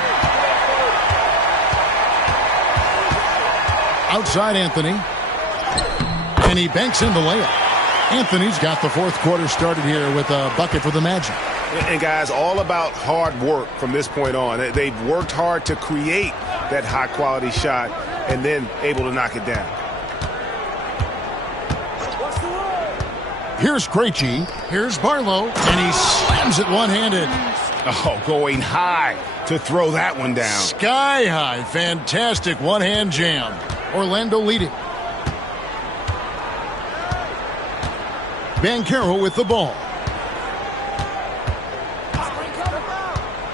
Outside Anthony. And he banks in the layup. Anthony's got the 4th quarter started here with a bucket for the Magic. And guys, all about hard work from this point on. They've worked hard to create that high-quality shot and then able to knock it down. Here's Krejci. Here's Barlow. And he slams it one-handed. Oh, going high to throw that one down. Sky high. Fantastic one-hand jam. Orlando leading. Banchero with the ball.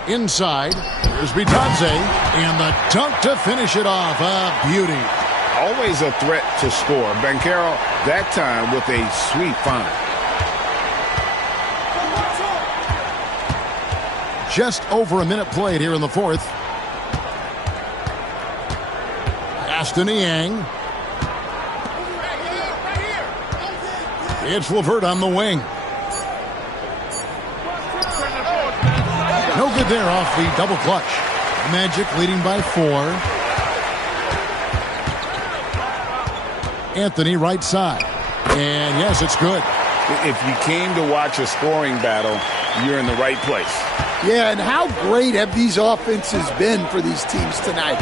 Inside, here's Bitadze, and the dunk to finish it off. A beauty. Always a threat to score. Banchero, that time with a sweet find. Just over a minute played here in the 4th. Pass to Niang. It's LeVert on the wing. No good there off the double clutch. Magic leading by 4. Anthony right side. And yes, it's good. If you came to watch a scoring battle, you're in the right place. Yeah, and how great have these offenses been for these teams tonight?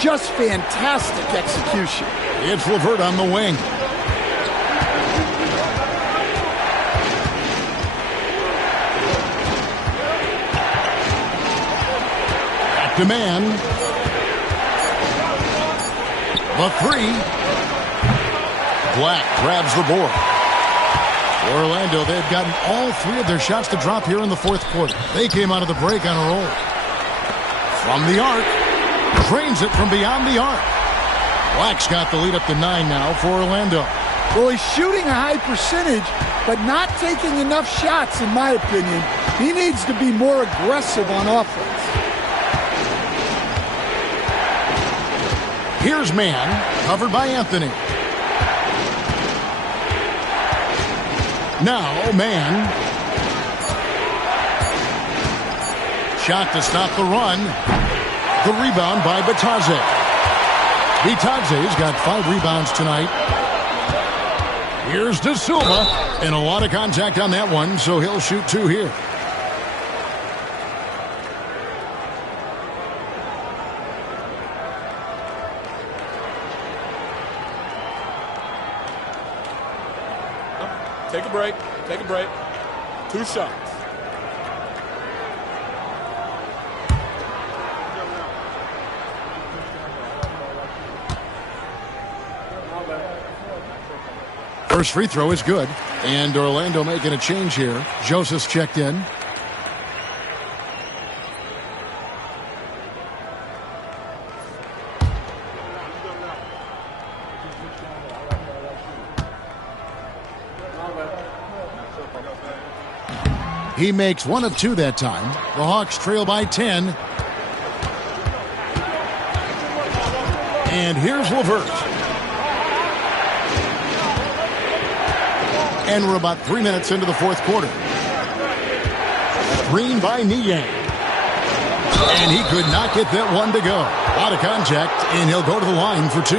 Just fantastic execution. It's LeVert on the wing. Back to man. The three. Black grabs the board. Orlando, they've gotten all three of their shots to drop here in the fourth quarter. They came out of the break on a roll. From the arc. Drains it from beyond the arc. Black's got the lead up to 9 now for Orlando. Well, he's shooting a high percentage, but not taking enough shots, in my opinion. He needs to be more aggressive on offense. Here's man, covered by Anthony. Now, man. Shot to stop the run. The rebound by Bitadze. Bitadze's got 5 rebounds tonight. Here's De Silva. And a lot of contact on that one, so he'll shoot 2 here. Take a break. Take a break. 2 shots. First free throw is good. And Orlando making a change here. Joseph's checked in. He makes 1 of 2 that time. The Hawks trail by 10. And here's LeVert. And we're about 3 minutes into the fourth quarter. Green by Niang. And he could not get that one to go. Out of contact, and he'll go to the line for 2.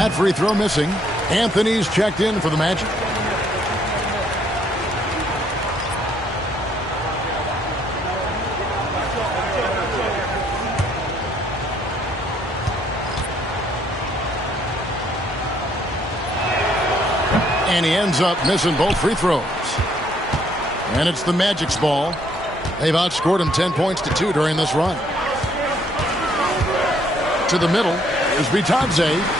That free throw missing. Anthony's checked in for the Magic. And he ends up missing both free throws. And it's the Magic's ball. They've outscored him 10 points to 2 during this run. To the middle is Bitadze.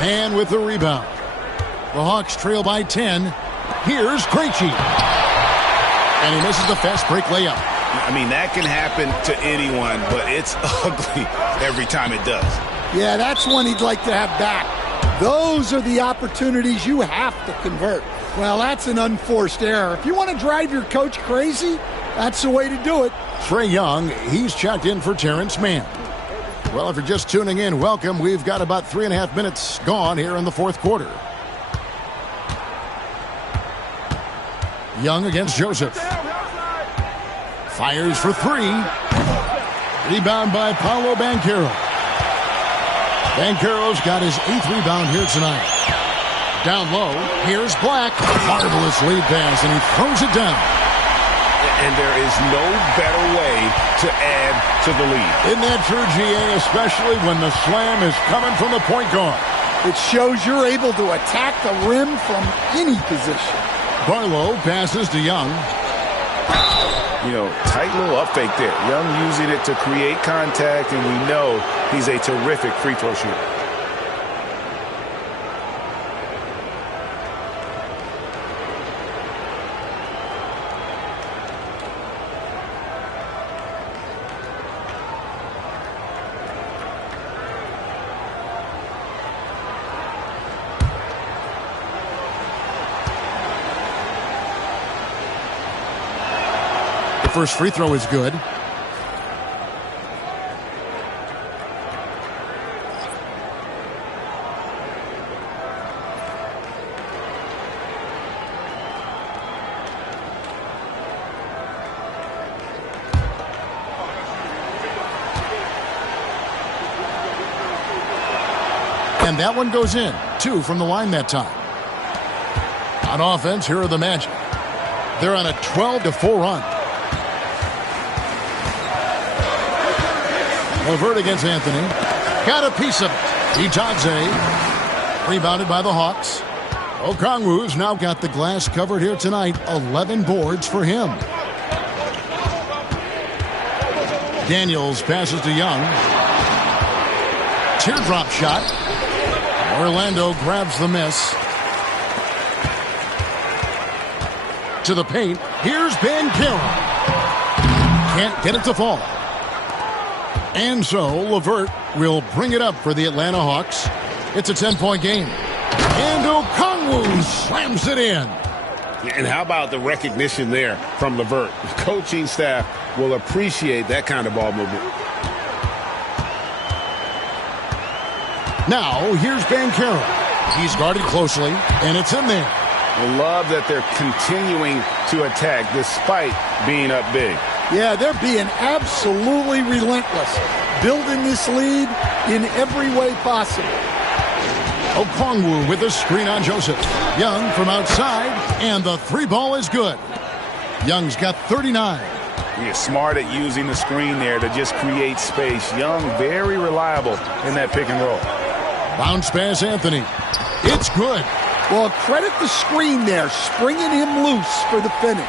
Man with the rebound. The Hawks trail by 10. Here's Krejci. And he misses the fast break layup. I mean, that can happen to anyone, but it's ugly every time it does. Yeah, that's one he'd like to have back. Those are the opportunities you have to convert. Well, that's an unforced error. If you want to drive your coach crazy, that's the way to do it. Trae Young, he's checked in for Terrence Mann. Well, if you're just tuning in, welcome. We've got about 3.5 minutes gone here in the fourth quarter. Young against Joseph. Fires for 3. Rebound by Paolo Banchero. Banchero's got his 8th rebound here tonight. Down low, here's Black. Marvelous lead pass, and he throws it down. And there is no better way to add to the lead. Isn't that true, GA, especially when the slam is coming from the point guard? It shows you're able to attack the rim from any position. Barlow passes to Young. You know, tight little up fake there. Young using it to create contact, and we know he's a terrific free throw shooter. First free throw is good. And that one goes in. 2 from the line that time. On offense, here are the Magic. They're on a 12-4 run. LeVert against Anthony. Got a piece of it. Itaze. Rebounded by the Hawks. Okongwu's now got the glass covered here tonight. 11 boards for him. Daniels passes to Young. Teardrop shot. Orlando grabs the miss. To the paint. Here's Banchero. Can't get it to fall. And so LeVert will bring it up for the Atlanta Hawks. It's a 10-point game. And Okongwu slams it in. And how about the recognition there from LeVert? The coaching staff will appreciate that kind of ball movement. Now, here's Banchero. He's guarded closely, and it's in there. I love that they're continuing to attack despite being up big. Yeah, they're being absolutely relentless, building this lead in every way possible. Okongwu with a screen on Joseph. Young from outside, and the 3-ball is good. Young's got 39. He's smart at using the screen there to just create space. Young, very reliable in that pick and roll. Bounce pass, Anthony. It's good. Well, credit the screen there, springing him loose for the finish.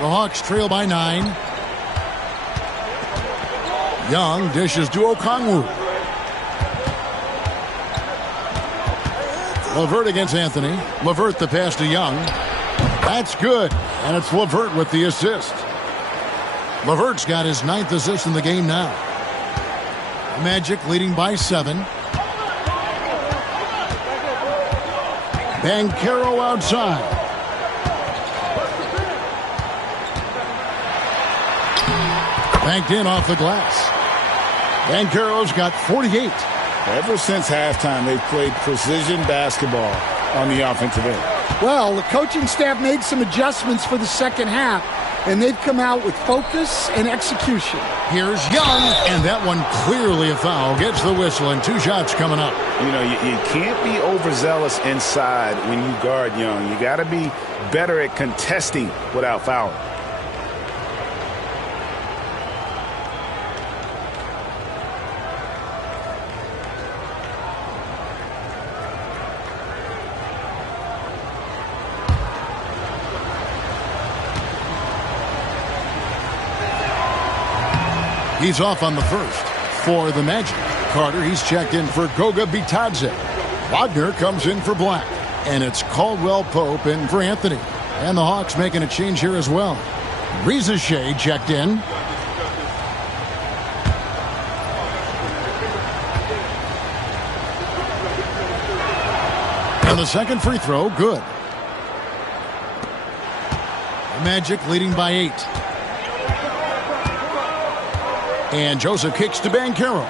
The Hawks trail by 9. Young dishes to Okongwu. LeVert against Anthony. LeVert the pass to Young. That's good. And it's LeVert with the assist. LeVert's got his 9th assist in the game now. Magic leading by 7. Banchero outside. Banked in off the glass. Banchero's got 48. Ever since halftime, they've played precision basketball on the offensive end. Well, the coaching staff made some adjustments for the second half, and they've come out with focus and execution. Here's Young, and that one clearly a foul. Gets the whistle, and 2 shots coming up. You know, you can't be overzealous inside when you guard Young. You got to be better at contesting without fouling. He's off on the first for the Magic. Carter, he's checked in for Goga Bitadze. Wagner comes in for Black. And it's Caldwell Pope in for Anthony. And the Hawks making a change here as well. Rizachet checked in. And the second free throw, good. Magic leading by 8. And Joseph kicks to Banchero.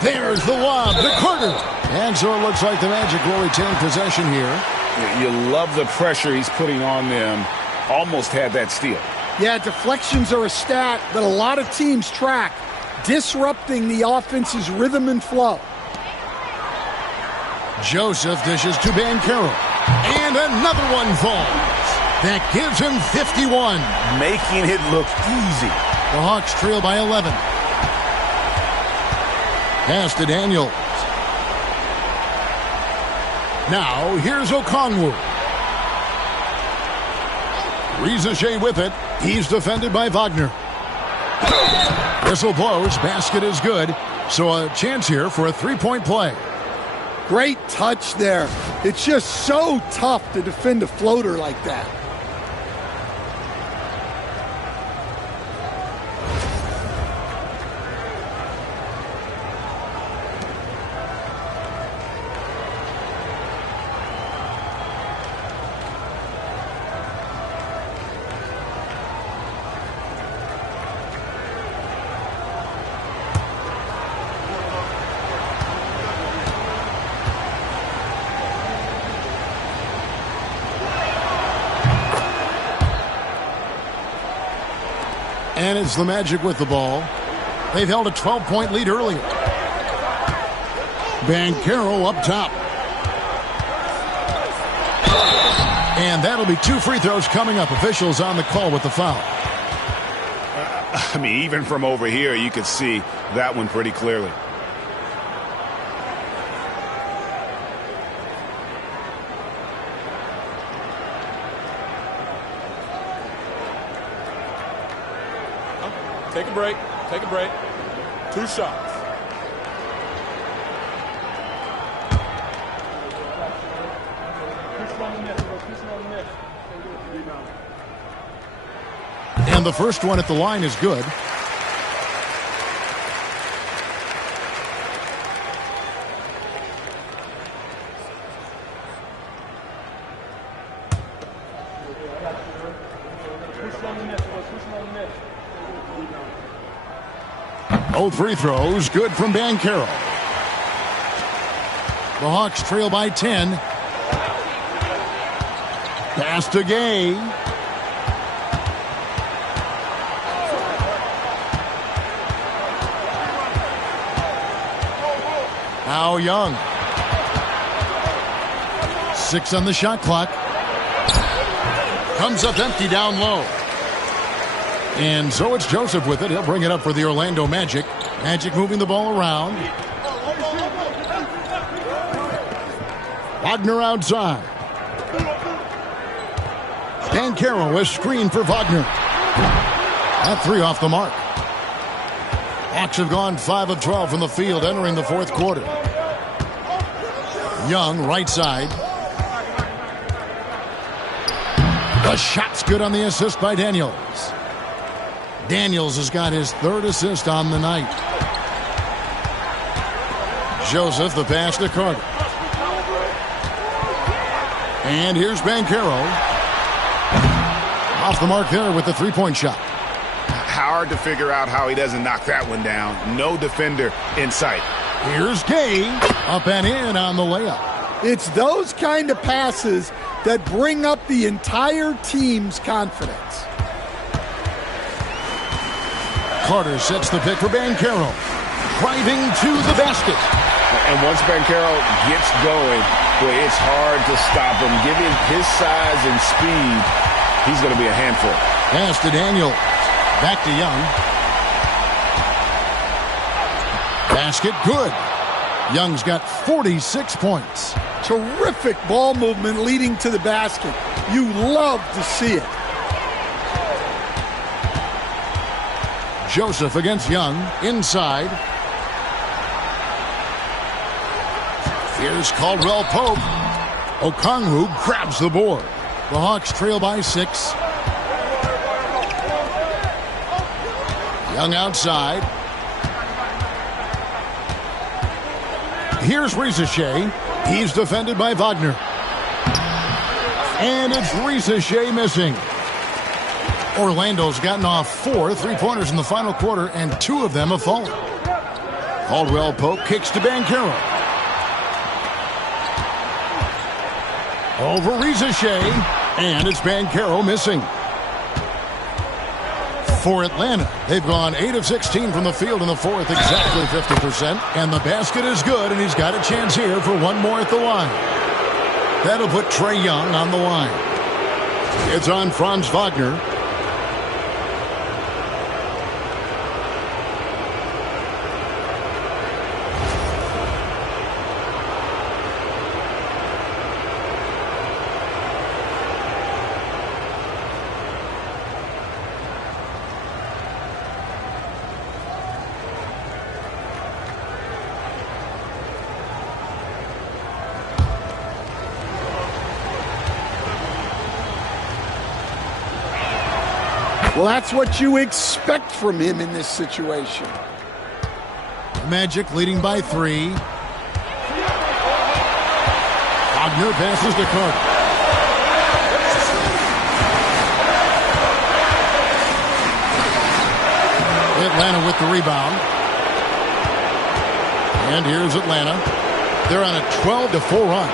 There's the lob to Carter. And so it looks like the Magic will retain possession here. You love the pressure he's putting on them. Almost had that steal. Yeah, deflections are a stat that a lot of teams track, disrupting the offense's rhythm and flow. Joseph dishes to Banchero. And another one falls. That gives him 51. Making it look easy. The Hawks trail by 11. Pass to Daniels. Now, here's Okongwu. Rizachet with it. He's defended by Wagner. Whistle blows. Basket is good. So a chance here for a 3-point play. Great touch there. It's just so tough to defend a floater like that. And it's the Magic with the ball. They've held a 12-point lead earlier. Banchero up top. And that'll be 2 free throws coming up. Officials on the call with the foul. I mean, even from over here, you could see that one pretty clearly. Take a break. Take a break. 2 shots. And the first one at the line is good. Both free throws good from Banchero. The Hawks trail by 10. Pass to Gay. Now Young. 6 on the shot clock. Comes up empty down low. And so it's Joseph with it. He'll bring it up for the Orlando Magic. Magic moving the ball around. Wagner outside. Banchero, a screen for Wagner. That 3 off the mark. Hawks have gone 5 of 12 from the field entering the fourth quarter. Young, right side. The shot's good on the assist by Daniels. Daniels has got his 3rd assist on the night. Joseph, the pass to Carter. And here's Banchero. Off the mark there with the 3-point shot. Hard to figure out how he doesn't knock that one down. No defender in sight. Here's Gay. Up and in on the layup. It's those kind of passes that bring up the entire team's confidence. Carter sets the pick for Banchero. Driving to the basket. And once Banchero gets going, boy, it's hard to stop him. Given his size and speed, he's going to be a handful. Pass to Daniels. Back to Young. Basket good. Young's got 46 points. Terrific ball movement leading to the basket. You love to see it. Joseph against Young. Inside. Here's Caldwell Pope. Okongwu grabs the board. The Hawks trail by 6. Young outside. Here's Risacher. He's defended by Wagner. And it's Risacher missing. Orlando's gotten off 4 3-pointers in the final quarter, and 2 of them have fallen. Caldwell Pope kicks to Banchero. Over Risacher, and it's Banchero missing. For Atlanta, they've gone 8 of 16 from the field in the fourth, exactly 50%. And the basket is good, and he's got a chance here for one more at the line. That'll put Trae Young on the line. It's on Franz Wagner. Well, that's what you expect from him in this situation. Magic leading by 3. Wagner passes to Carter. Atlanta with the rebound. And here's Atlanta. They're on a 12-4 run.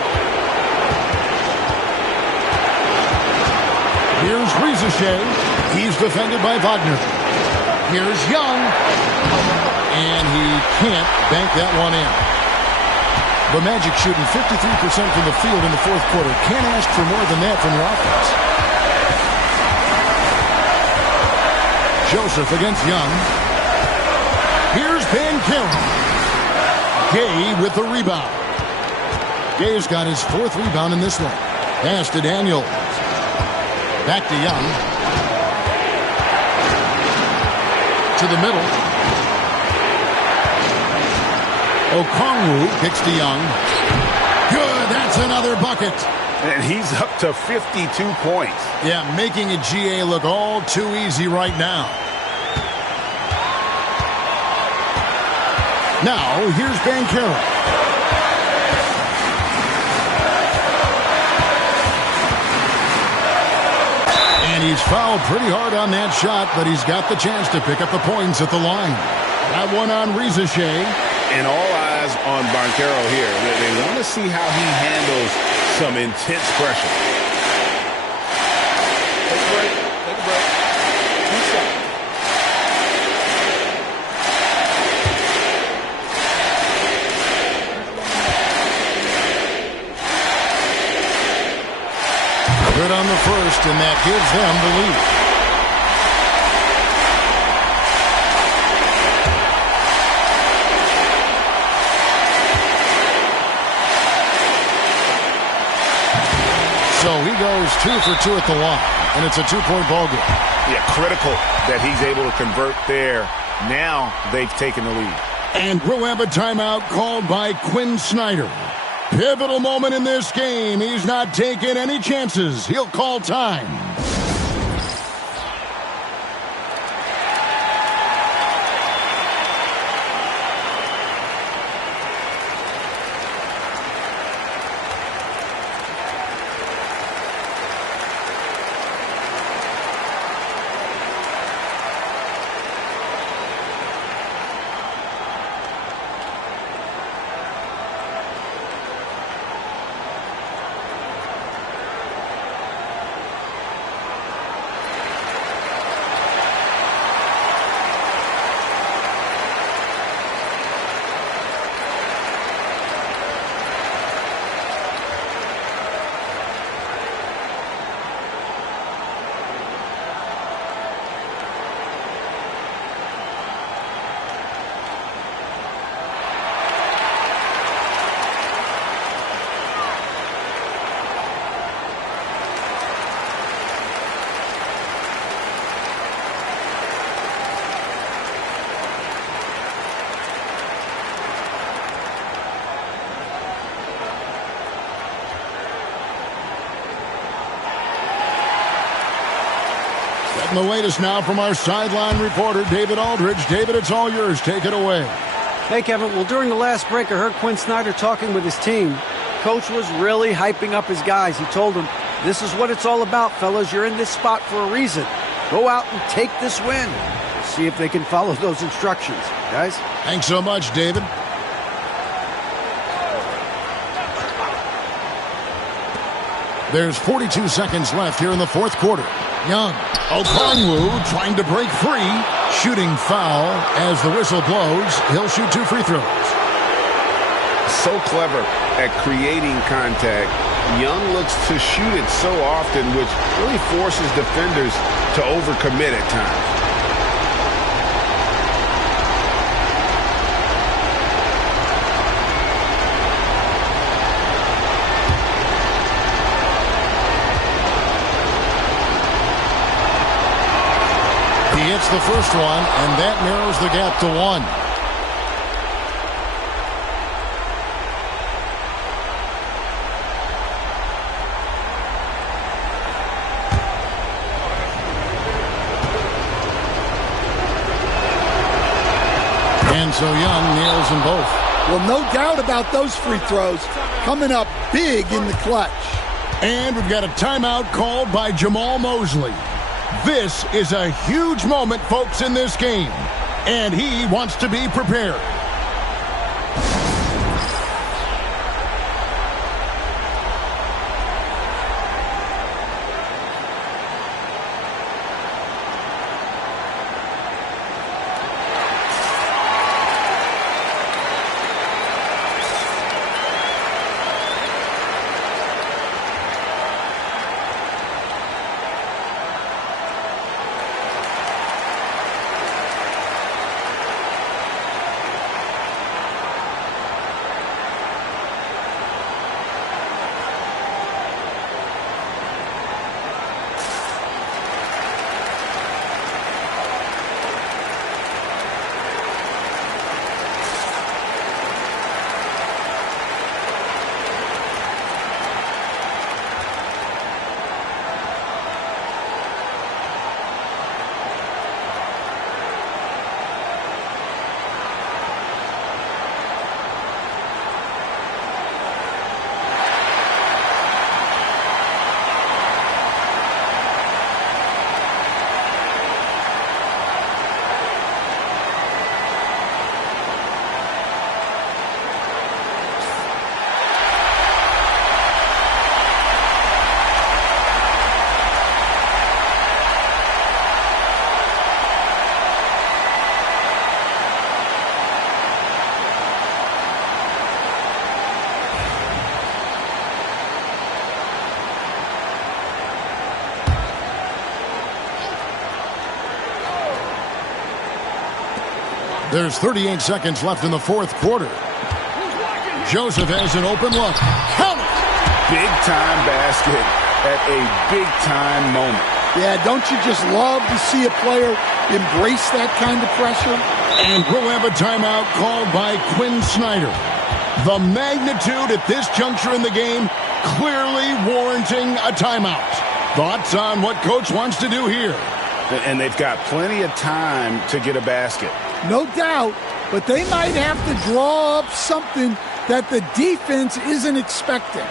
Here's Risacher. He's defended by Wagner. Here's Young. And he can't bank that one in. The Magic shooting 53% from the field in the fourth quarter. Can't ask for more than that from your offense. Joseph against Young. Here's Banchero. Gay with the rebound. Gay's got his fourth rebound in this one. Pass to Daniels. Back to Young. To the middle. Okongwu kicks to Young. Good, that's another bucket. And he's up to 52 points. Yeah, making a GA look all too easy right now. Now, here's Banchero. And he's fouled pretty hard on that shot, but he's got the chance to pick up the points at the line. That one on Rizachet. And all eyes on Banchero here. They want to see how he handles some intense pressure. Take a break. Take a break. 2 shots. Good on the first, and that gives them the lead. So he goes 2 for 2 at the line, and it's a 2-point ball game. Yeah, critical that he's able to convert there. Now they've taken the lead. And we'll have a timeout called by Quinn Snyder. Pivotal moment in this game. He's not taking any chances. He'll call time. Setting the latest now from our sideline reporter, David Aldridge. David, it's all yours. Take it away. Hey, Kevin. Well, during the last break, I heard Quinn Snyder talking with his team. Coach was really hyping up his guys. He told them, this is what it's all about, fellas. You're in this spot for a reason. Go out and take this win. See if they can follow those instructions. Guys? Thanks so much, David. There's 42 seconds left here in the fourth quarter. Young. Okongwu trying to break free. Shooting foul as the whistle blows. He'll shoot 2 free throws. So clever at creating contact. Young looks to shoot it so often, which really forces defenders to overcommit at times. He hits the first one, and that narrows the gap to 1. And so Young nails them both. Well, no doubt about those free throws coming up big in the clutch. And we've got a timeout called by Jamal Mosley. This is a huge moment, folks, in this game. And he wants to be prepared. There's 38 seconds left in the fourth quarter. Joseph has an open look. Count it! Big-time basket at a big-time moment. Yeah, don't you just love to see a player embrace that kind of pressure? And we'll have a timeout called by Quinn Snyder. The magnitude at this juncture in the game clearly warranting a timeout. Thoughts on what Coach wants to do here? And they've got plenty of time to get a basket. No doubt, but they might have to draw up something that the defense isn't expecting.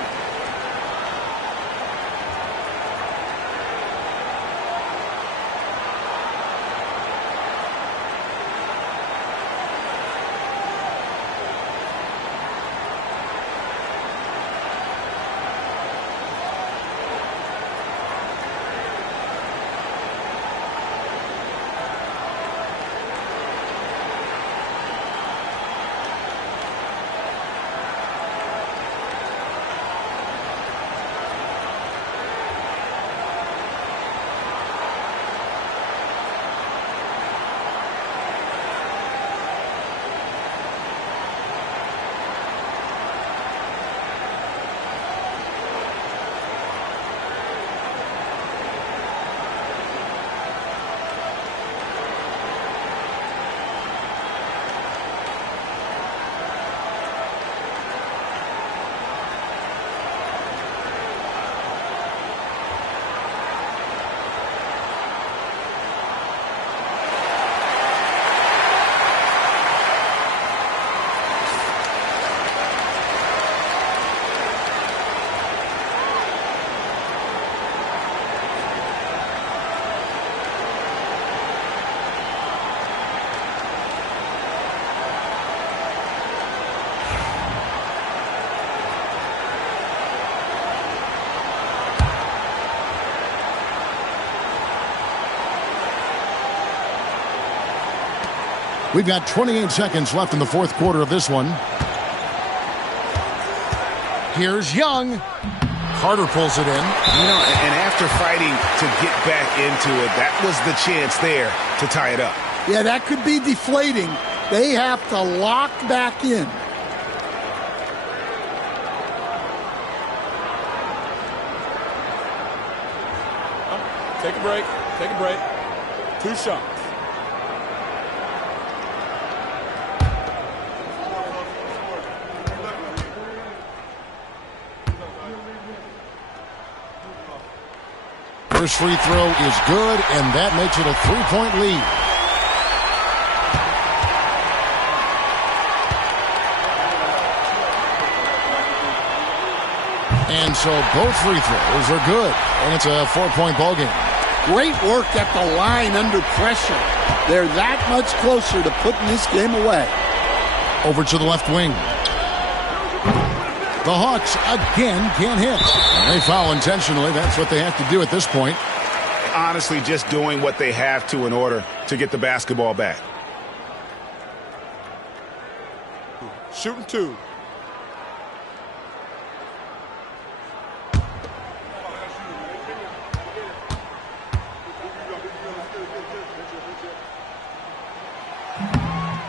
We've got 28 seconds left in the fourth quarter of this one. Here's Young. Carter pulls it in. You know, and after fighting to get back into it, that was the chance there to tie it up. Yeah, that could be deflating. They have to lock back in. Take a break. Take a break. 2 shots. First free throw is good, and that makes it a 3-point lead. And so both free throws are good, and it's a 4-point ball game. Great work at the line under pressure. They're that much closer to putting this game away. Over to the left wing. The Hawks again can't hit. They foul intentionally. That's what they have to do at this point. Honestly, just doing what they have to in order to get the basketball back. Shooting 2.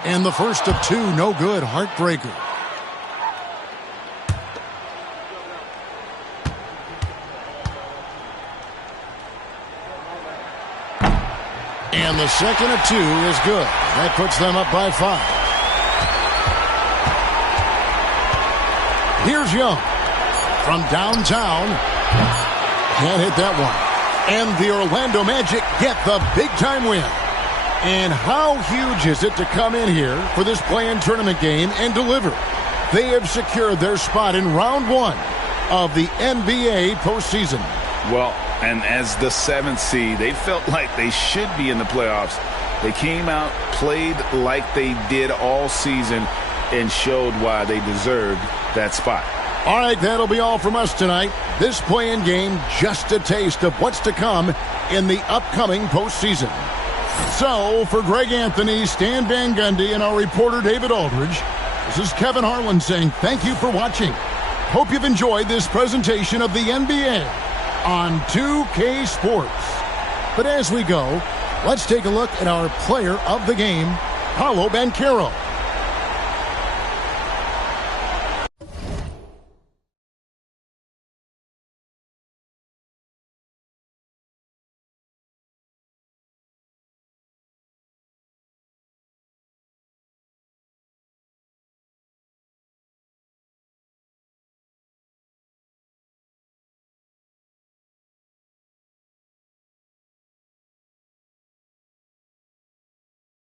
And the first of 2, no good. Heartbreaker. And the second of 2 is good. That puts them up by 5. Here's Young from downtown. Can't hit that one. And the Orlando Magic get the big-time win. And how huge is it to come in here for this play-in tournament game and deliver? They have secured their spot in round 1 of the NBA postseason. Well, and as the 7th seed, they felt like they should be in the playoffs. They came out, played like they did all season, and showed why they deserved that spot. All right, that'll be all from us tonight. This play-in game, just a taste of what's to come in the upcoming postseason. So, for Greg Anthony, Stan Van Gundy, and our reporter David Aldridge, this is Kevin Harlan saying thank you for watching. Hope you've enjoyed this presentation of the NBA on 2K Sports. But as we go, let's take a look at our player of the game Paolo Banchero.